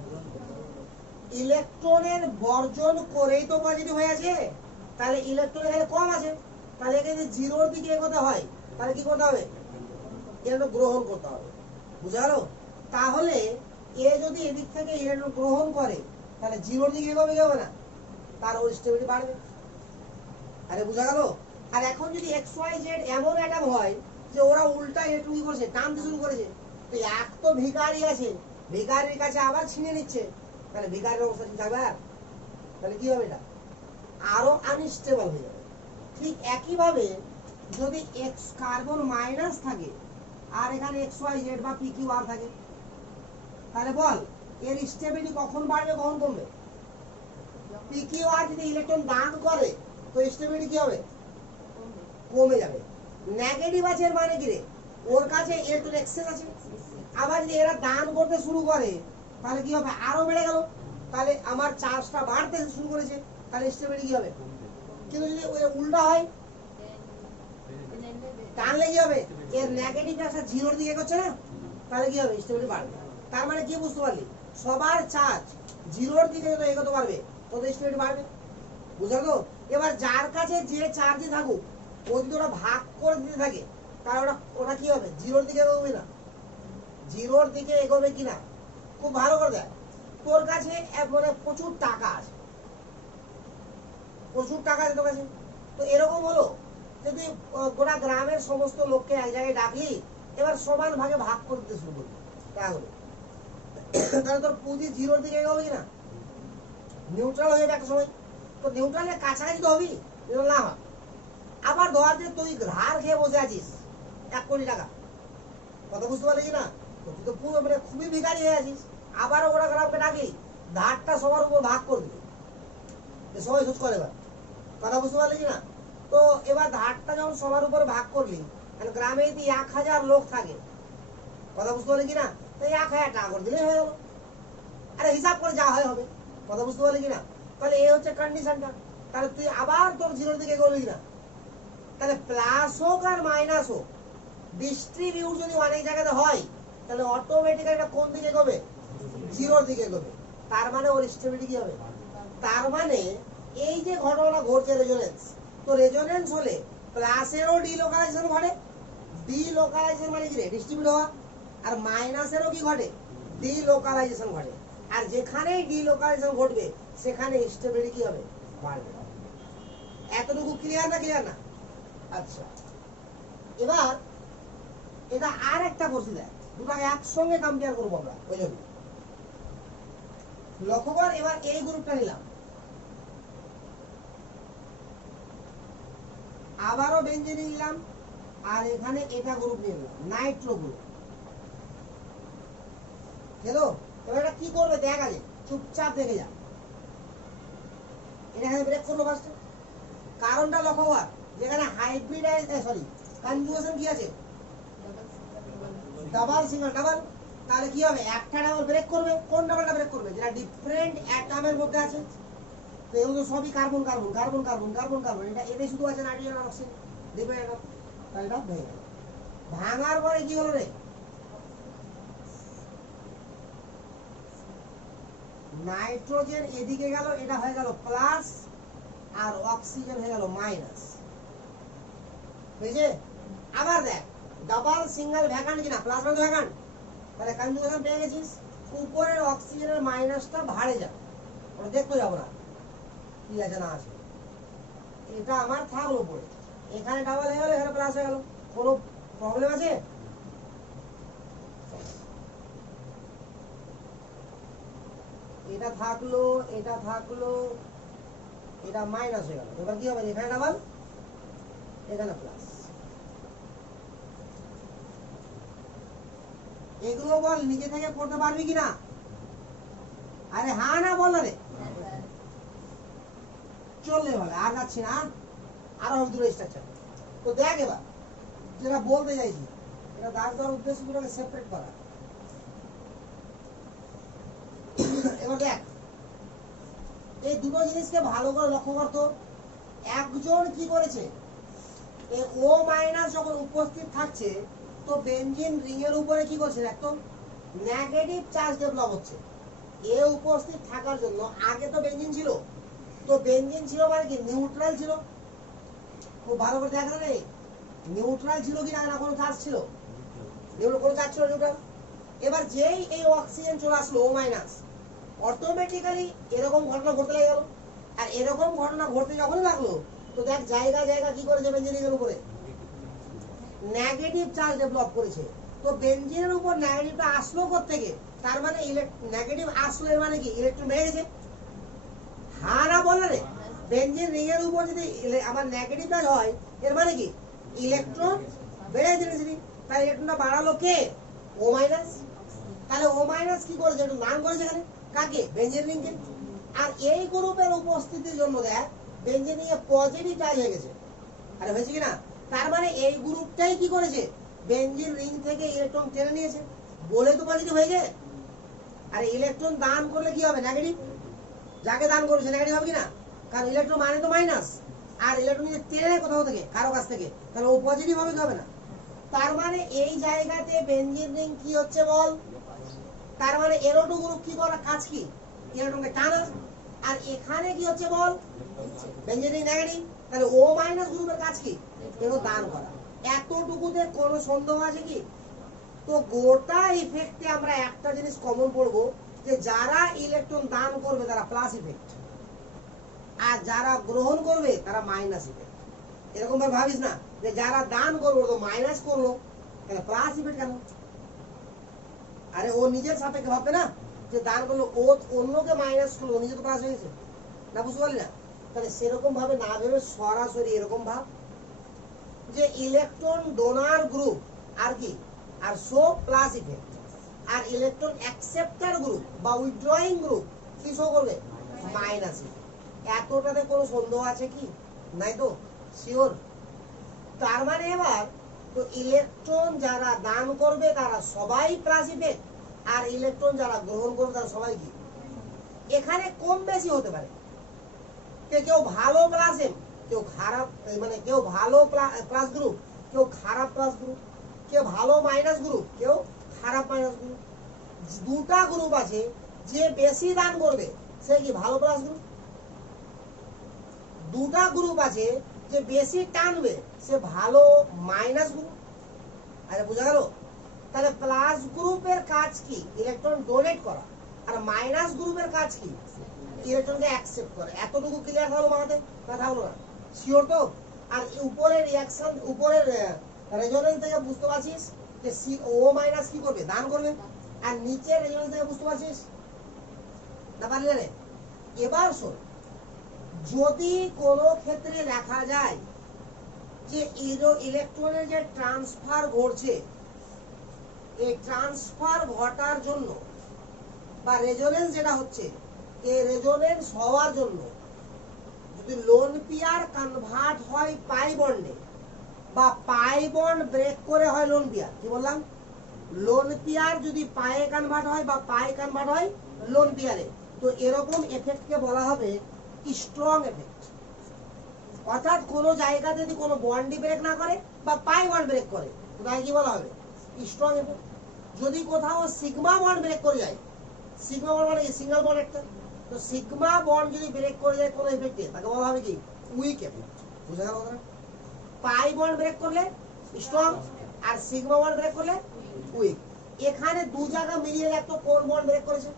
ইলেকট্রনের বর্জন করেই তো পজিটিভ হয়ে আছে, তাহলে ইলেকট্রন এখানে কম আছে, তাহলে একে যদি জিরোর দিকে এগোতে হয় তাহলে কি করতে হবে? ইলেকট্রন গ্রহণ করতে হবে। বুঝা গেল? তাহলে এ যদি এদিক থেকে ইলেকট্রন গ্রহণ করে তাহলে জিরোর দিকে এগোবে কি হবে না? তার ওর স্টেবিলিটি বাড়বে। আরে বুঝা গেল? আর এখন যদি এক্স ওয়াই জেড এমন অ্যাটম হয় যে ওরা উল্টা ইলেকট্রন কি করছে, টানতে শুরু করেছে, তো এক তো ভিখারি আছে, ভিখারির কাছে আবার ছিনে নিচ্ছে, তাহলে ভিখারির অবস্থা ঠিক থাকবে? তাহলে কি হবে? এটা আরো আনস্টেবল হয়ে যাবে। ঠিক একইভাবে যদি এক্স কার্বন মাইনাস থাকে আর এখানে এক্স ওয়াই জেড বা পি কিউ আর থাকে, তাহলে বল এর স্টেবিলিটি কখন বাড়বে কখন কমবে? পি কিউ আর যদি ইলেকট্রন দান করে তো স্টেবিলিটি কি হবে? কমে যাবে। নেগেটিভ আছে এর মানে কি রে? ওর কাছে ইলেকট্রন এক্সেস আছে, আবার যদি এরা দান করতে শুরু করে তাহলে কি হবে? আরো বেড়ে গেল, তাহলে আমার চার্জটা বাড়তে শুরু করেছে, তাহলে স্টেবিলিটি কি হবে? কিন্তু যদি উল্টা হয়, টানলে কি হবে? এর নেগেটিভ চার্জটা জিরোর দিকে এগোচ্ছে না, তাহলে কি হবে? স্টেবিলিটি বাড়বে। তার মানে কি বুঝতে পারলি? সবার চার্জ জিরোর দিকে যত এগোতে পারবে তত স্টেবিলিটি বাড়বে। বুঝা গেল? এবার যার কাছে যে চার্জই থাকুক ও যদি ওরা ভাগ করে দিতে থাকে তাহলে ওটা কি হবে? জিরোর দিকে এগোবে না? জিরোর দিকে এগোবে কিনা খুব ভালো করে দেখ। তোর কাছে মানে প্রচুর টাকা আছে, প্রচুর টাকা আছে তোর কাছে, তো এরকম হলো যদি গোটা গ্রামের সমস্ত লোককে এক জায়গায় ডাকলি, এবার সমান ভাগে ভাগ করে দিতে শুরু করবি টাকাগুলো, তাহলে তোর পুঁজি জিরোর দিকে এগোবে কিনা? নিউট্রাল হয়ে যাবে একটা সময়, তো নিউট্রালের কাছাকাছি তো হবি, না হয়। আবার ধর যে তুই ধার খেয়ে বসে আছিস 1 কোটি টাকা, কথা বুঝতে পারলি কিনা? তুই তো পুরো মানে খুবই ভিখারি হয়ে আছিস, আবারও ওরা গ্রামকে ডাকলি, ধারটা সবার উপর ভাগ করে দিবি, সবাই সুদ করে। এবার কথা বুঝতে পারলি কিনা? তো এবার ধারটা যখন সবার উপর ভাগ করলি, গ্রামে যদি 1000 লোক থাকে, কথা বুঝতে পারলি কিনা? তো 1000 টাকা করে দিলেই হয়ে গেল, আরে হিসাব করে যা হয় হবে। কথা বুঝতে পারলি কিনা? তাহলে এই হচ্ছে কন্ডিশনটা। তাহলে তুই আবার তোর জিরোর দিকে এগোলি কিনা? তাহলে প্লাস হোক আর মাইনাস হোক, ডিস্ট্রিবিউট যদি অনেক জায়গাতে হয় তাহলে অটোমেটিক্যালি এটা কোন দিকে এগোবে? জিরোর দিকে এগোবে। তার মানে ওর স্টেবিলিটি কি হবে? তার মানে এই যে ঘটনাটা ঘটছে রেজোনেন্স, তো রেজোনেন্স হলে প্লাসেরও ডিলোকালাইজেশন ঘটে, ডিলোকালাইজেশন মানে কি রে? ডিস্ট্রিবিউট হওয়া। আর মাইনাসেরও কি ঘটে? ডিলোকালাইজেশন ঘটে। আর যেখানেই ডিলোকালাইজেশন ঘটবে সেখানে স্টেবিলিটি কি হবে? বাড়বে। এতটুকু ক্লিয়ার না? ক্লিয়ার না? আচ্ছা, এবার এটা আর একটা করছি, দেখ দুটাকে একসঙ্গে কম্পেয়ার করবো আমরা, ওই জন্য লক্ষ্য কর। এবার এই গ্রুপটা নিলাম, আবারও বেঞ্জিন নিলাম, আর এখানে এটা গ্রুপ নিয়ে নিলাম, নাইট্রো গ্রুপ। হ্যালো, এবার এটা কি করবে দেখ, আগে চুপচাপ দেখে যা। এটা এখানে ব্রেক করলো ফার্স্টে। কারণটা লক্ষ্য কর, যেখানে হাইব্রিডাইজ সরি কনজুগেশন কি আছে, ডাবল সিঙ্গেল ডাবল, তাহলে কি হবে, একটা ডাবল ব্রেক করবে। কোন ডাবলটা ব্রেক করবে, যেটা ডিফারেন্ট অ্যাটমের মধ্যে আছে। তো এগুলো সবই carbon carbon carbon carbon carbon carbon, এটা এতে শুধু আছে নাইট্রোজেন আর অক্সিজেন, ডিফারেন্ট অ্যাটম। তাহলে এটা ভেঙে গেল। ভাঙার পরে কি হলো রে, নাইট্রোজেন এদিকে গেল, এটা হয়ে গেল প্লাস, আর অক্সিজেন হয়ে গেল মাইনাস। বুঝছে? আবার দেখ, ডাবল সিঙ্গেল ভ্যাকান্ট কিনা, প্লাস মানে ভ্যাকান্ট, তাহলে কনজুগেশন পেয়ে গেছিস। উপরের অক্সিজেনের মাইনাসটা ভাড়ে যাবে, ওটা দেখতে যাবো না কি আছে না আছে, এটা আমার থাকলো পড়ে। এখানে ডাবল হয়ে গেল, এখানে প্লাস হয়ে গেল, কোনো প্রবলেম আছে? এটা থাকলো, এটা থাকলো, এটা মাইনাস হয়ে গেল। এবার কি হবে, এখানে ডাবল, এখানে প্লাস। এগুলো বল নিজে থেকে করতে পারবি কিনা? আরে হ্যাঁ না বল রে, চললে বলে, আর যাচ্ছি না, আরো দূরে স্ট্রাকচার। তো দেখ এবার যেটা বলতে চাইছি, এটা দাগ দেওয়ার উদ্দেশ্য দুটোকে সেপারেট করা। এবার দেখ, এই দুটো জিনিসকে ভালো করে লক্ষ্য করতো। একজন কি করেছে, এই ও মাইনাস যখন উপস্থিত থাকছে, তো বেনজিন রিং এর উপরে কি করছে, একদম নেগেটিভ চার্জ ডেভেলপ হচ্ছে। এ উপস্থিত থাকার জন্য আগে তো বেনজিন ছিল, তো বেনজিন ছিল মানে কি নিউট্রাল ছিল। খুব ভালো করে দেখা রে, নিউট্রাল ছিল কি না, কোনো চার্জ ছিল, কোনো চার্জ ছিল নিউট্রাল। এবার যেই এই অক্সিজেন চলে আসলো ও মাইনাস, অটোমেটিক্যালি এরকম ঘটনা ঘটতে লেগে গেল। আর এরকম ঘটনা ঘটতে যখনই লাগলো, তো দেখ জায়গা জায়গা কি করেছে বেনজিনের উপরে নেগেটিভ চার্জ ডেভেলপ করেছে। তো বেনজিনের উপর নেগেটিভটা আসলো কোত্থেকে, তার মানে নেগেটিভ আসলো, এর মানে কি ইলেকট্রন বেড়ে গেছে। হ্যাঁ না বল রে, বেনজিন রিং এর উপর যদি আমার নেগেটিভ চার্জ হয়, এর মানে কি ইলেকট্রন বেড়ে গেছে। তাই ইলেকট্রনটা বাড়ালো কে, ও মাইনাস। তাহলে ও মাইনাস কি করেছে, একটু নাম করেছে এখানে কাকে, বেনজিন রিংকে। আর এই গ্রুপের উপস্থিতির জন্য দেখ বেনজিন রিং এ পজিটিভ চার্জ হয়ে গেছে। আরে হয়েছে কিনা, তার মানে এই গ্রুপটাই কি করেছে, বেনজিন রিং থেকে ইলেকট্রন টেনে নিয়েছে, বলে তো পজিটিভ হয়ে যায়। আর ইলেকট্রন দান করলে কি হবে, নেগেটিভ। যাকে দান করেছে নেগেটিভ হবে কিনা, কারণ ইলেকট্রন মানে তো মাইনাস, আর ইলেকট্রন যদি টেনে কোথাও থেকে কারো কাছ থেকে, তাহলে ও পজিটিভ হবে কি হবে না। তার মানে এই জায়গাতে বেনজিন রিং কি হচ্ছে বল, তার মানে এরো2 গ্রুপ কি করা কাজ কি, ইলেকট্রনকে টানা। আর এখানে কি হচ্ছে বল, বেনজিন রিং নেগেটিভ, তাহলে ও মাইনাস গ্রুপের কাজ কি, এরো দান করা। এতটুকুতে কোনো সন্দেহ আছে কি? তো গোটা ইফেক্টে আমরা একটা জিনিস কমন পড়বো, যে যারা ইলেকট্রন দান করবে তারা প্লাস ইফেক্ট, আর যারা গ্রহণ করবে তারা মাইনাস ইফেক্ট। এরকম ভাবে ভাবিস না যে যারা দান করবো তো মাইনাস করলো, তাহলে প্লাস ইফেক্ট কেন? আরে ও নিজের সাপেক্ষে ভাববে না, যে দান করলো ও অন্যকে মাইনাস করলো, নিজে তো প্লাস হয়ে গেছে না, বুঝতে পারলি না? তাহলে সেরকম ভাবে না ভেবে সরাসরি এরকম ভাব যে ইলেকট্রন ডোনার গ্রুপ আর কি, আর শো প্লাস ইফেক্ট, আর ইলেকট্রন অ্যাকসেপ্টার গ্রুপ বা উইথড্রয়িং গ্রুপ কি শো করবে, মাইনাস ইফেক্ট। এতটাতে কোনো সন্দেহ আছে কি, নাই তো, শিওর। তার মানে এবার তো ইলেকট্রন যারা দান করবে তারা সবাই প্লাস ইফেক্ট, আর ইলেকট্রন যারা গ্রহণ করবে তারা সবাই কি। এখানে কম বেশি হতে পারে, কেউ ভালো প্লাস এম, কেউ খারাপ, মানে কেউ ভালো প্লাস গ্রুপ, কেউ খারাপ প্লাস গ্রুপ, কেউ ভালো মাইনাস গ্রুপ, কেউ খারাপ মাইনাস গ্রুপ। দুটা গ্রুপ আছে, যে বেশি দান করবে সে কি ভালো প্লাস গ্রুপ, দুটা গ্রুপ আছে যে বেশি টানবে সে ভালো মাইনাস গ্রুপ। আরে বোঝা গেল? তাহলে প্লাস গ্রুপের কাজ কি, ইলেকট্রন ডোনেট করা, আর মাইনাস গ্রুপের কাজ কি, ইলেকট্রনকে অ্যাকসেপ্ট করে। এতটুকু ক্লিয়ার হলো মাথাতে, কথা হলো না, শিওর তো? আর উপরের রিঅ্যাকশন, উপরের রেজোনেন্স থেকে বুঝতে পারছিস যে সি ও মাইনাস কি করবে, দান করবে, আর নিচের রেজোনেন্স থেকে বুঝতে পারছিস না, পারলে রে? এবার শোন, যদি কোনো ক্ষেত্রে দেখা যায় যে ইলেকট্রনের যে ট্রান্সফার ঘটছে, এই ট্রান্সফার ঘটার জন্য বা রেজোনেন্স যেটা হচ্ছে, এই রেজোনেন্স হওয়ার জন্য যদি লোন পেয়ার কনভার্ট হয় পাই বন্ডে বা পাই বন্ড ব্রেক করে হয় লোন পেয়ার, কি বললাম, লোন পেয়ার যদি পায়ে কনভার্ট হয় বা পাই কনভার্ট হয় লোন পেয়ারে, তো এরকম এফেক্টকে বলা হবে স্ট্রং এফেক্ট। অর্থাৎ কোন জায়গাতে যদি কোনো বন্ডই ব্রেক না করে বা পাই বন্ড ব্রেক করে, তো তাকে কি বলা হবে, স্ট্রং এফেক্ট। যদি কোথাও সিগমা বন্ড ব্রেক করে যায়, সিগমা বন্ড মানে সিঙ্গেল বন্ড একটা, তো সিগমা বন্ড যদি ব্রেক করে যায় কোনো এফেক্টে, তাকে বলা হবে কি উইক এফেক্ট। বুঝা গেল কথাটা? পাই বন্ড ব্রেক করলে স্ট্রং আর সিগমা বন্ড ব্রেক করলে উইক। এখানে দু জায়গা মিলিয়ে একটা কোন বন্ড ব্রেক করেছে,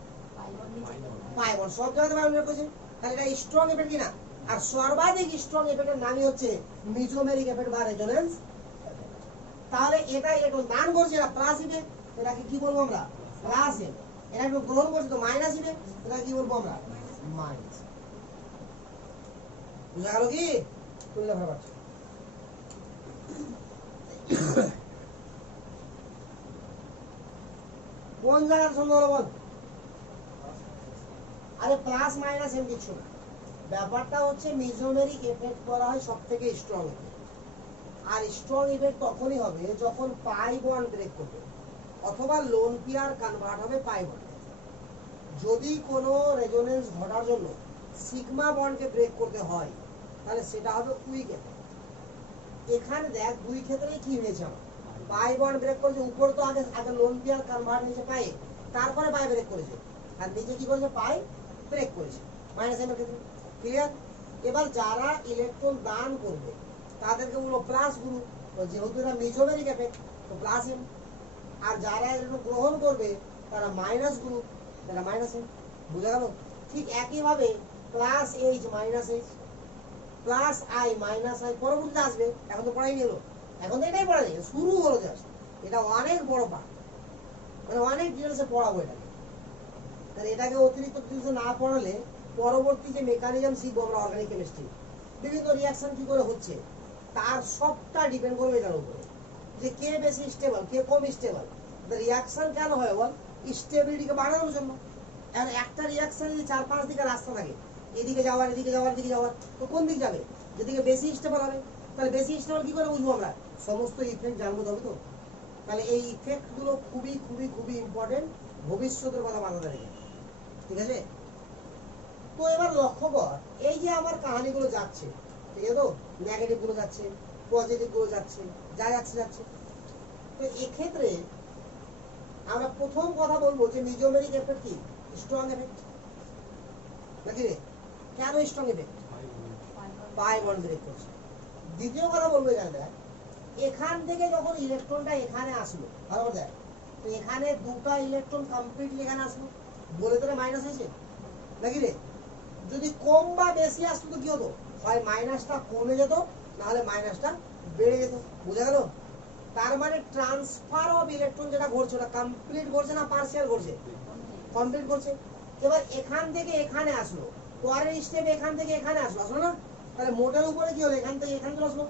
পাই বন্ড, সব জায়গাতে পাই বন্ড ব্রেক করেছে, তাহলে এটা স্ট্রং এফেক্ট কিনা। আর সর্বাধিক স্ট্রং এফেক্টের নামই হচ্ছে মিজোমেরিক এফেক্ট বা রেজোনেন্স। তাহলে এটা একটু দান করছে, এটা প্লাস ইফেক্ট, এটাকে কি বলবো আমরা, প্লাস ইফেক্ট। এটা একটু গ্রহণ করছে তো মাইনাস ইফেক্ট, এটা কি বলবো আমরা, মাইনাস। বুঝা গেল কি? তুললে ভালো পাচ্ছ। কোন জায়গার সন্দেহ হলো বল? আরে প্লাস মাইনাস এর কিছু না, ব্যাপারটা হচ্ছে মিজোমেরিক এফেক্ট করা হয় সব থেকে স্ট্রং এফেক্ট। আর স্ট্রং ইফেক্ট তখনই হবে যখন পাই বন্ড ব্রেক করবে অথবা লোন পেয়ার কনভার্ট হবে পাই বন্ড। যদি কোনো রেজোনেন্স ঘটার জন্য সিগমা বন্ডকে ব্রেক করতে হয় তাহলে সেটা হবে উইক এফেক্ট। এখানে দেখ দুই ক্ষেত্রেই কি হয়েছে, আমার পাই বন্ড ব্রেক করেছে, উপর তো আগে আগে লোন পেয়ার কনভার্ট হয়েছে পাই, তারপরে পাই ব্রেক করেছে, আর নিচে কি করেছে, পাই ব্রেক করেছে, মাইনাস এর ক্ষেত্রে। ক্লিয়ার? এবার যারা ইলেকট্রন দান করবে তাদেরকে বলবো প্লাস গ্রুপ, যেহেতু এটা মেজোমেরিক এফেক্ট তো প্লাস এম। আর যারা ইলেকট্রন গ্রহণ করবে তারা মাইনাস গ্রুপ, তারা মাইনাস এম। বুঝা গেল? ঠিক একইভাবে plus H minus H, plus I minus I পরবর্তীতে আসবে, এখন তো পড়াই নিল, এখন তো এটাই পড়া যায়, শুরু হলো জাস্ট। এটা অনেক বড় পার্ট, মানে অনেক ডিটেলসে পড়াবো এটাকে। তাহলে এটাকে অতিরিক্ত ডিটেলসে না পড়ালে পরবর্তী যে মেকানিজম শিখবো আমরা অর্গানিক কেমিস্ট্রি, বিভিন্ন রিয়াকশন কি করে হচ্ছে তার সবটা ডিপেন্ড করবে এটার উপরে, যে কে বেশি স্টেবল কে কম স্টেবল। রিয়াকশন কেন হয় বল, স্টেবিলিটিকে বাড়ানোর জন্য। আর একটা রিয়াকশন যদি 4-5 দিকে রাস্তা থাকে, এদিকে যাওয়ার এদিকে যাওয়ার এদিকে যাওয়ার, তো কোন দিক যাবে, যেদিকে বেশি স্টেবল হবে। তাহলে বেশি স্টেবল কি করে বুঝবো আমরা, সমস্ত ইফেক্ট জানবো তবে তো। তাহলে এই ইফেক্ট গুলো খুবই খুবই খুবই ইম্পর্টেন্ট ভবিষ্যতের কথা মাথায় রেখে, ঠিক আছে? তো এবার লক্ষ্য কর, এই যে আমার কাহিনীগুলো যাচ্ছে, ঠিক আছে তো, নেগেটিভ গুলো যাচ্ছে, পজিটিভ গুলো যাচ্ছে, যা যাচ্ছে যাচ্ছে। তো এক্ষেত্রে আমরা প্রথম কথা বলবো যে মিজোমেরিক এফেক্ট কি, স্ট্রং এফেক্ট নাকি রে? কেন strong effect, pi bond break করছে। দ্বিতীয় কথা বলবো এখানে দেখ, এখান থেকে যখন ইলেকট্রনটা এখানে আসলো, ভালো দেখ, তো এখানে দুটো ইলেকট্রন কমপ্লিটলি এখানে আসলো, বলে তোরা মাইনাস হয়েছে নাকি রে? যদি কম বা বেশি আসতো তো কি হতো, হয় মাইনাসটা কমে যেত, নাহলে মাইনাসটা বেড়ে যেত। বুঝা গেল? তার মানে ট্রান্সফার অফ ইলেকট্রন যেটা ঘটছে ওটা কমপ্লিট ঘটছে না পার্সিয়াল ঘটছে, কমপ্লিট ঘটছে। এবার এখান থেকে এখানে আসলো, পরের স্টেপ এখান থেকে এখানে আসলো, আসলো না? তাহলে মোটের উপরে কি হলো, এখান থেকে এখানে চলে আসলো।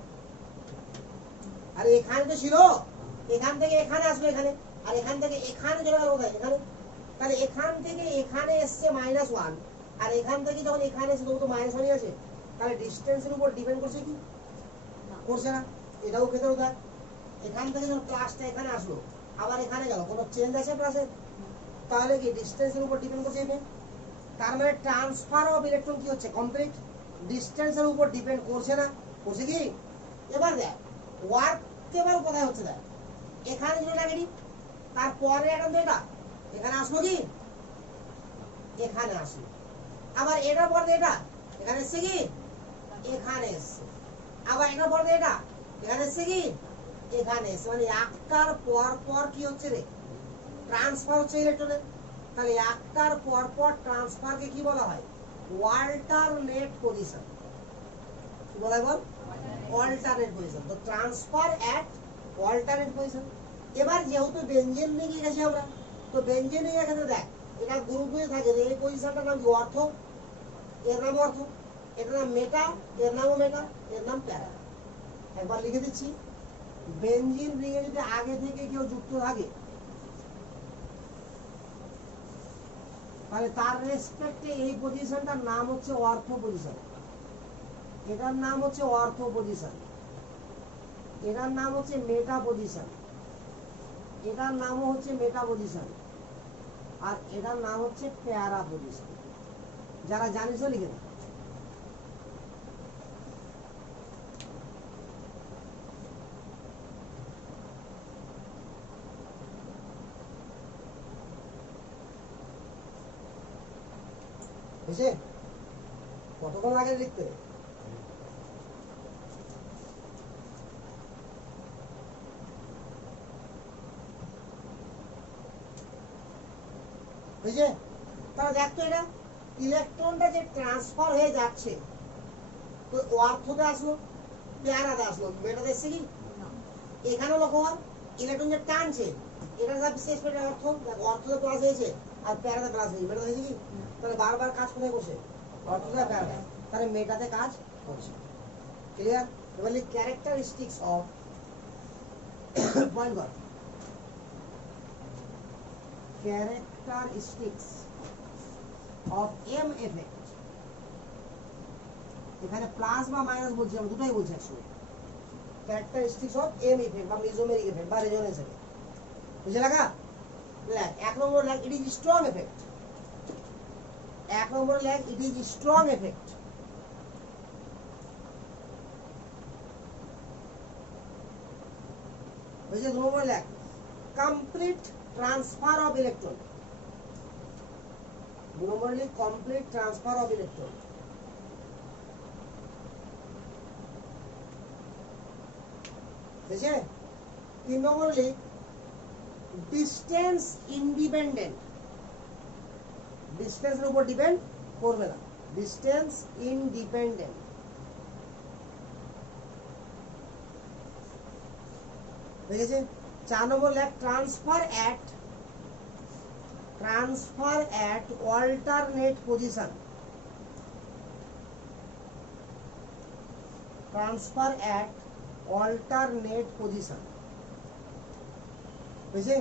আর এখানে তো ছিল, এখান থেকে এখানে আসলো এখানে, আর এখান থেকে এখানে চলে গেল কোথায়, এখানে। তাহলে এখান থেকে এখানে এসছে -1, আর এখান থেকে যখন এখানে এসে তো -1ই আছে। তাহলে ডিসটেন্সের উপর ডিপেন্ড করছে কি, করছে না? এটাও ক্ষেত্রে দেখ, এখান থেকে যখন প্লাসটা এখানে আসলো আবার এখানে গেল, কোনো চেঞ্জ আছে প্লাসের? তাহলে কি ডিসটেন্সের উপর ডিপেন্ড করছে এখানে। তার মানে ট্রান্সফার অফ ইলেকট্রন কি হচ্ছে, কমপ্লিট, ডিসটেন্সের উপর ডিপেন্ড করছে না, করছে কি? এবার দেখ ওয়ার্ক এবার কোথায় হচ্ছে, দেখ এখানে ছিল নেগেটিভ, তারপরে এখন তো এটা এখানে আসলো কি, এখানে আসলো, আবার এটা পরে এটা এখানে এসছে কি, এখানে এসছে, আবার এটা পরে এটা এখানে এসছে কি, এখানে এসছে। মানে একটার পর পর কি হচ্ছে রে, ট্রান্সফার হচ্ছে ইলেকট্রনের। তাহলে একটার পর পর ট্রান্সফারকে কি বলা হয়, অল্টারনেট পজিশন। কি বলা হয় বল, অল্টারনেট পজিশন। তো ট্রান্সফার এট অল্টারনেট পজিশন। এবার যেহেতু বেনজিন নিয়ে গেছি আমরা, তো বেনজিন নিয়ে ক্ষেত্রে দেখ এটা গ্রুপে থাকে, এই পজিশনটার নাম কি, অর্থ, এর নাম অর্থ, এটার নাম মেটা, এর নামও মেটা, এর নাম প্যারা। একবার লিখে দিচ্ছি, বেনজিন রিংয়ে যদি আগে থেকে কেউ যুক্ত থাকে তাহলে তার রেসপেক্টে এই পজিশনটার নাম হচ্ছে অর্থ পজিশন। এটার নাম হচ্ছে অর্থ পজিশন, এটার নাম হচ্ছে মেটা পজিশন, এটার নামও হচ্ছে মেটা পজিশন, আর এটার নাম হচ্ছে প্যারা পজিশন। যারা জানিস লিখে দাও। বুঝছে কতক্ষণ লাগে লিখতে? বুঝছে? তাহলে দেখতো এটা ইলেকট্রনটা যে ট্রান্সফার হয়ে যাচ্ছে, তো অর্থতে আসলো, প্যারাতে আসলো, মেটাতে এসছে কি? এখানেও লক্ষ্য হয় ইলেকট্রন যে টানছে, এটা যা বিশেষ করে অর্থ, অর্থতে প্লাস হয়েছে আর প্যারাতে প্লাস হয়েছে, মেটাতে হয়েছে কি? তাহলে বারবার কাজ কোথায় করছে? অর্থতে প্যারাতে, তাহলে মেটাতে কাজ করছে। ক্লিয়ার? এবার ক্যারেক্টারিস্টিক্স অফ পয়েন্ট কর, ক্যারেক্টারিস্টিক্স অফ এম এফেক্ট। এখানে প্লাস বা মাইনাস বলছি, আমরা দুটোই বলছি একসঙ্গে। ক্যারেক্টারিস্টিক্স অফ এম ইফেক্ট বা মেসোমেরিক ইফেক্ট বা রেজোনেন্স ইফেক্ট। বুঝে লাগা? লেখ এক নম্বর, লেখ ইট ইজ স্ট্রং এফেক্ট। এক নম্বর লেখ ইট ইজ স্ট্রং এফেক্ট। বুঝে? দু নম্বর লেখ কমপ্লিট ট্রান্সফার অফ ইলেকট্রন। দু নম্বর লেখ কমপ্লিট ট্রান্সফার অফ ইলেকট্রন। বুঝে? তিন নম্বর লেখ ডিস্টেন্স ইন্ডিপেন্ডেন্ট। ডিস্টেন্সের উপর ডিপেন্ড করবে না, ডিস্টেন্স ইন্ডিপেন্ডেন্ট। দেখেছে? চার নম্বর লেখ transfer at alternate position. Transfer at alternate position. বুঝছে?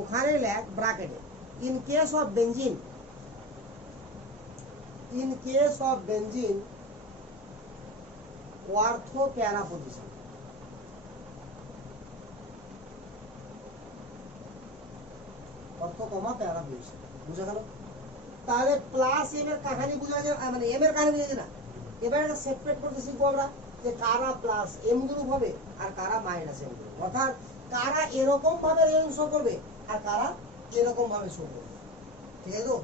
ওখানে লেখ ব্র্যাকেটে in case of benzene, in case of benzene ortho para position। অর্থ কমা প্যারা পজিশন। বুঝা গেল? তাহলে প্লাস এম এর কাহিনী বুঝা যায়, মানে এম এর কাহিনী বুঝা যায় না। এবার এটা সেপারেট করতে শিখবো আমরা যে কারা প্লাস এম গ্রুপ হবে আর কারা মাইনাস এম গ্রুপ, অর্থাৎ কারা এরকম ভাবে রেঞ্জ শো করবে আর কারা এরকম ভাবে শো করবে। ঠিক আছে? তো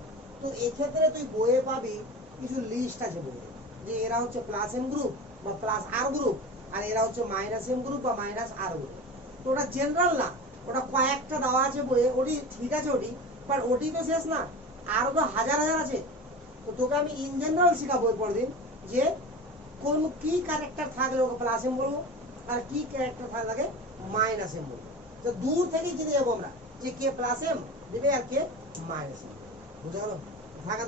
তো এক্ষেত্রে তুই বইয়ে পাবি কিছু লিস্ট আছে বইয়ে, যে এরা হচ্ছে প্লাস এম গ্রুপ বা প্লাস আর গ্রুপ, আর এরা হচ্ছে মাইনাস এম গ্রুপ বা মাইনাস আর গ্রুপ। তো ওটা জেনারেল না, ওটা কয়েকটা দেওয়া আছে বইয়ে, ওটি ঠিক আছে ওটি, বাট ওটি তো শেষ না, আরো তো হাজার হাজার আছে। তো তোকে আমি ইন জেনারেল শেখাবো পরের দিন যে কোন কি ক্যারেক্টার থাকলে ওকে প্লাস এম বলবো আর কি ক্যারেক্টার থাকলে মাইনাস এম বলবো। তো দূর থেকেই জেনে যাবো আমরা যে কে প্লাস এম দেবে আর কে মাইনাস এম। বুঝা গেল? থাকা